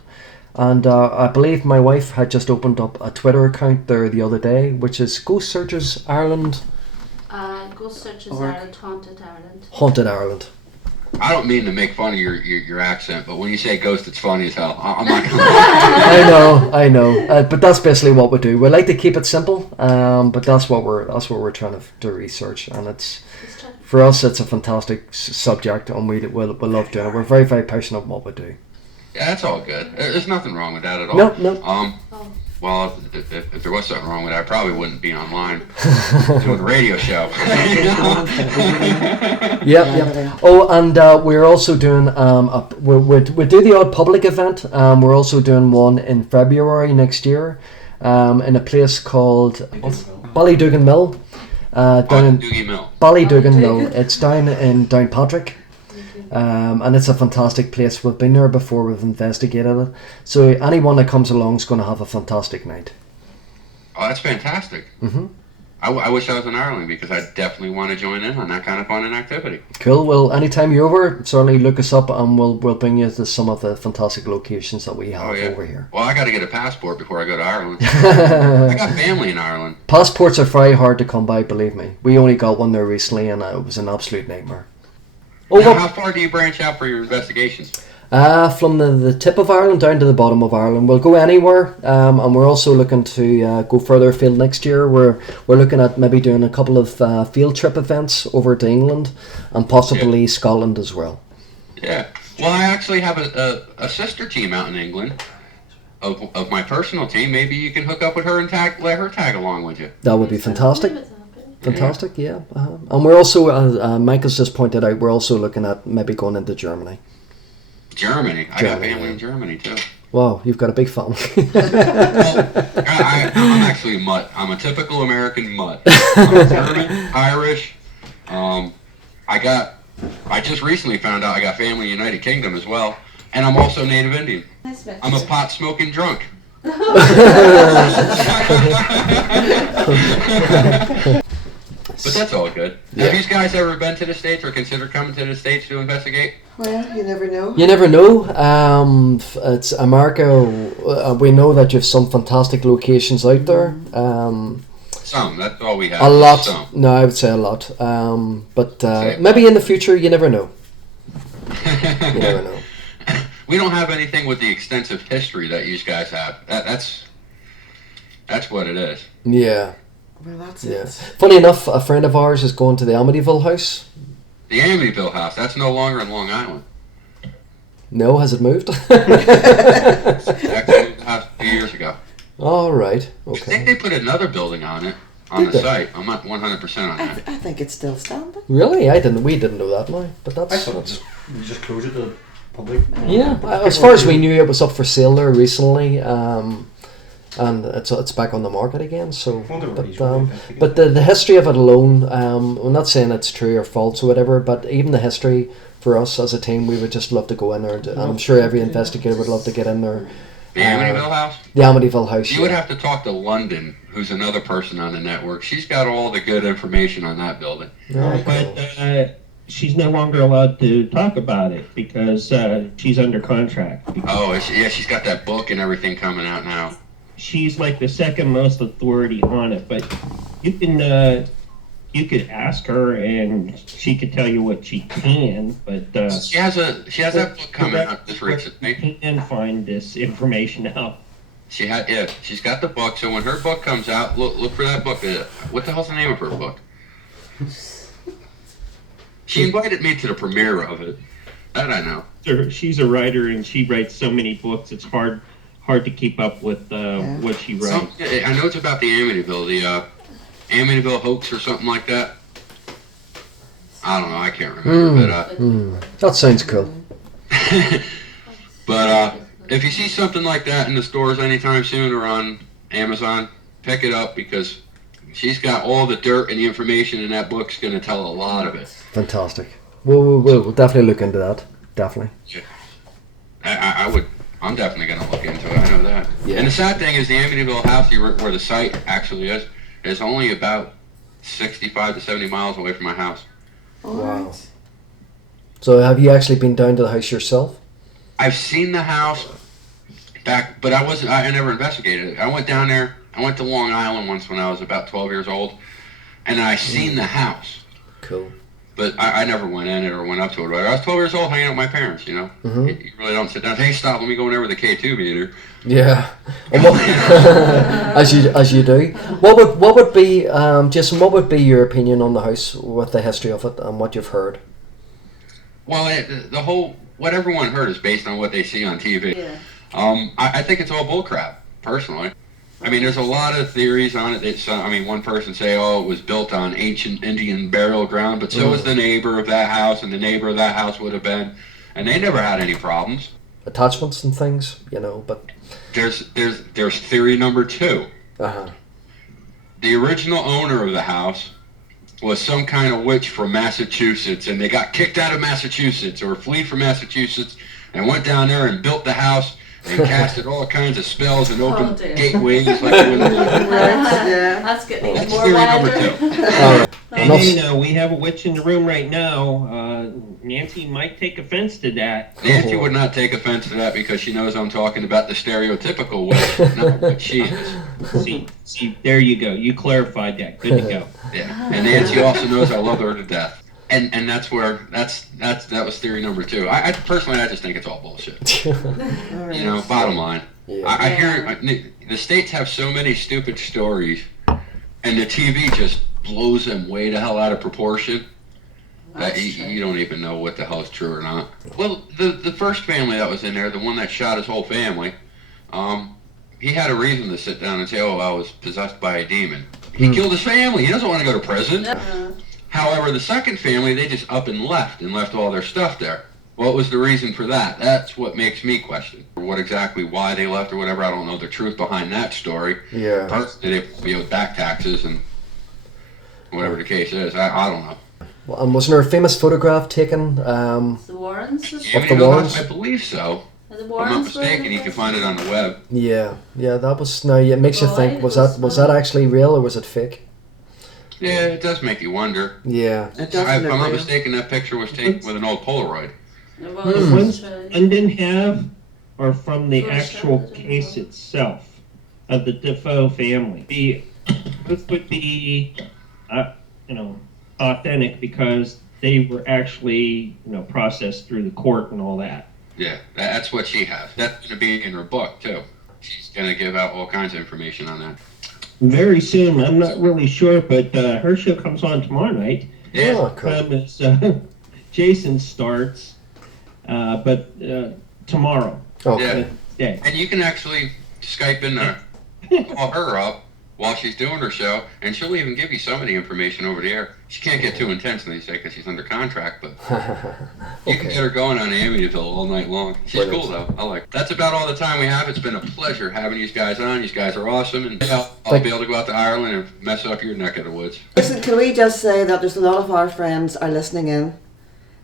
And I believe my wife had just opened up a Twitter account there the other day, which is Ghost Searchers Ireland. Ghost Searchers Ireland, Haunted Ireland. Haunted Ireland. I don't mean to make fun of your accent, but when you say ghost, it's funny as hell. I'm not gonna lie. I know. But that's basically what we do. We like to keep it simple, but that's what we're trying to research, and it's for us. It's a fantastic subject, and we love doing it. We're very, very passionate about what we do. Yeah, that's all good. There's nothing wrong with that at all. No. Well, if there was something wrong with it, I probably wouldn't be online doing a radio show. Yeah. Oh, and we're also doing we do the odd public event. We're also doing one in February next year, in a place called Ballydugan Mill. Down in Doogie Mill. Ballydugan Mill. It's down in Downpatrick. And it's a fantastic place. We've been there before. We've investigated it. So anyone that comes along is going to have a fantastic night. Oh, that's fantastic. Mm-hmm. I wish I was in Ireland because I definitely want to join in on that kind of fun and activity. Cool. Well, anytime you're over, certainly look us up, and we'll bring you to some of the fantastic locations that we have over here. Well, I got to get a passport before I go to Ireland. I got family in Ireland. Passports are very hard to come by, believe me. We only got one there recently, and it was an absolute nightmare. Oh, now, how far do you branch out for your investigations? From the tip of Ireland down to the bottom of Ireland. We'll go anywhere, and we're also looking to go further afield next year. We're looking at maybe doing a couple of field trip events over to England and possibly Scotland as well. Yeah. Well, I actually have a sister team out in England of my personal team. Maybe you can hook up with her and let her tag along with you. That would be fantastic. Fantastic, yeah. And we're also, Michael's just pointed out, we're also looking at maybe going into Germany. Germany? I got family in Germany too. Wow, you've got a big family. Well, I'm actually a mutt. I'm a typical American mutt. I'm German, Irish. I just recently found out I got family in the United Kingdom as well. And I'm also Native Indian. I'm a pot-smoking drunk. But that's all good. Yeah. Have you guys ever been to the States or considered coming to the States to investigate? Well, you never know. You never know. It's America. We know that you have some fantastic locations out there. Some. That's all we have. A lot. Some. No, I would say a lot. But maybe in the future, you never know. You never know. We don't have anything with the extensive history that you guys have. That's what it is. Yeah. Well, that's Yeah. it. Funny enough, a friend of ours is going to the Amityville house. The Amityville house. That's no longer in Long Island. No, has it moved? Actually, moved the house 2 years ago. All right. I think Okay. they put another building on it on Did the they? site. I'm not 100% on that. I think it's still standing. Really? We didn't know that now. But that's You just close it to the public. yeah. As far as we knew, it was up for sale there recently, and it's back on the market again. So, but the history of it alone, I'm not saying it's true or false or whatever, but even the history for us as a team, we would just love to go in there, and I'm sure every investigator would love to get in there. The Amityville house? The Amityville house. You would have to talk to London, who's another person on the network. She's got all the good information on that building. Oh, But she's no longer allowed to talk about it because she's under contract. Oh, yeah, she's got that book and everything coming out now. She's like the second most authority on it, but you could ask her and she could tell you what she can, but She has that book coming out this recently. you can find this information out. She's got the book. So when her book comes out, look for that book. What the hell's the name of her book? She invited me to the premiere of it. That I know. She's a writer and she writes so many books. It's hard to keep up with what she writes. I know it's about the Amityville, the Amityville hoax or something like that. I don't know. I can't remember. that sounds cool. But if you see something like that in the stores anytime soon or on Amazon, pick it up because she's got all the dirt and the information in that book's going to tell a lot of it. Fantastic. We'll definitely look into that. Definitely. Yeah. I would. I'm definitely going to look into it. I know that. Yeah. And the sad thing is the Amityville house, where the site actually is only about 65 to 70 miles away from my house. Wow. So have you actually been down to the house yourself? I've seen the house back, but I never investigated it. I went down there. I went to Long Island once when I was about 12 years old, and I seen the house. Cool. But I never went in it or went up to it. I was 12 years old hanging out with my parents, you know. Mm-hmm. You really don't sit down. Hey, stop, let me go in there with a K2 meter. Yeah. as you do. What would be Jason, what would be your opinion on the house with the history of it and what you've heard? Well, what everyone heard is based on what they see on TV. Yeah. I think it's all bullcrap, personally. I mean, there's a lot of theories on it. One person say, oh, it was built on ancient Indian burial ground, but so was the neighbor of that house, and the neighbor of that house would have been, and they never had any problems. Attachments and things, but There's theory number 2. uh-huh. The original owner of the house was some kind of witch from Massachusetts, and they got kicked out of Massachusetts or fled from Massachusetts and went down there and built the house and casted all kinds of spells and opened gateways like That's getting That's more theory number wilder. 2. All right. Hey, we have a witch in the room right now. Nancy might take offense to that. Nancy would not take offense to that because she knows I'm talking about the stereotypical witch, not what she is. See, there you go. You clarified that. Good to go. Yeah, and Nancy also knows I love her to death. And that was theory number 2. I personally, I just think it's all bullshit. You know, bottom line. Yeah. I hear the states have so many stupid stories, and the TV just blows them way the hell out of proportion that you don't even know what the hell is true or not. Well, the first family that was in there, the one that shot his whole family, he had a reason to sit down and say, oh, I was possessed by a demon. He killed his family. He doesn't want to go to prison. However, the second family, they just up and left all their stuff there. What was the reason for that? That's what makes me question. Why they left or whatever, I don't know the truth behind that story. Yeah. Personally, they owed back taxes and whatever the case is. I don't know. Well, and wasn't there a famous photograph taken? The Warrens? Of the Warrens? I believe so. The If Warrens I'm not mistaken, you can find it on the web. Yeah, that was. Now it makes you think. Was that actually real or was it fake? Yeah, it does make you wonder. Yeah. It If doesn't I'm look not real. mistaken, that picture was taken with an old Polaroid. The The ones London have are from the actual case itself of the Defoe family. This would be, authentic because they were actually, processed through the court and all that. Yeah, that's what she has. That's going to be in her book, too. She's going to give out all kinds of information on that. Very soon, I'm not really sure, but her show comes on tomorrow night. Yeah, cool. As Jason starts, but tomorrow. Okay. Yeah. And you can actually Skype in there, call her up while she's doing her show, and she'll even give you some of the information over the air. She can't get too intense, they say, because she's under contract, but you can get her going on Amityville all night long. She's Brilliant. cool, though. I like her. That's about all the time we have. It's been a pleasure having these guys on. These guys are awesome, and I'll be able to go out to Ireland and mess up your neck of the woods. Listen, can we just say that there's a lot of our friends are listening in,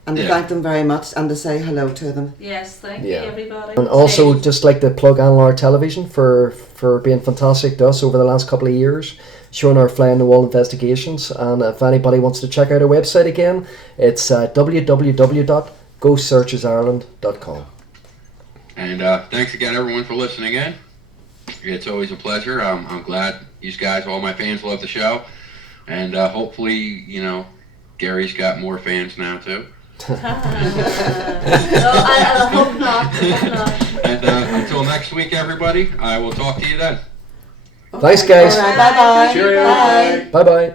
and to Yeah. thank them very much and to say hello to them. Yes, thank Yeah. you, everybody. And also, Stay- just like to plug Anlar Television for being fantastic to us over the last couple of years, showing our fly on the wall investigations. And if anybody wants to check out our website again, it's www.ghostsearchesireland.com. And thanks again, everyone, for listening in. It's always a pleasure. I'm glad these guys, all my fans, love the show. And hopefully, you know, Gary's got more fans now, too. No, I hope not. Hope not. And until next week, everybody, I will talk to you then. Thanks, guys. All right, bye-bye. Cheerio. Bye. Bye bye.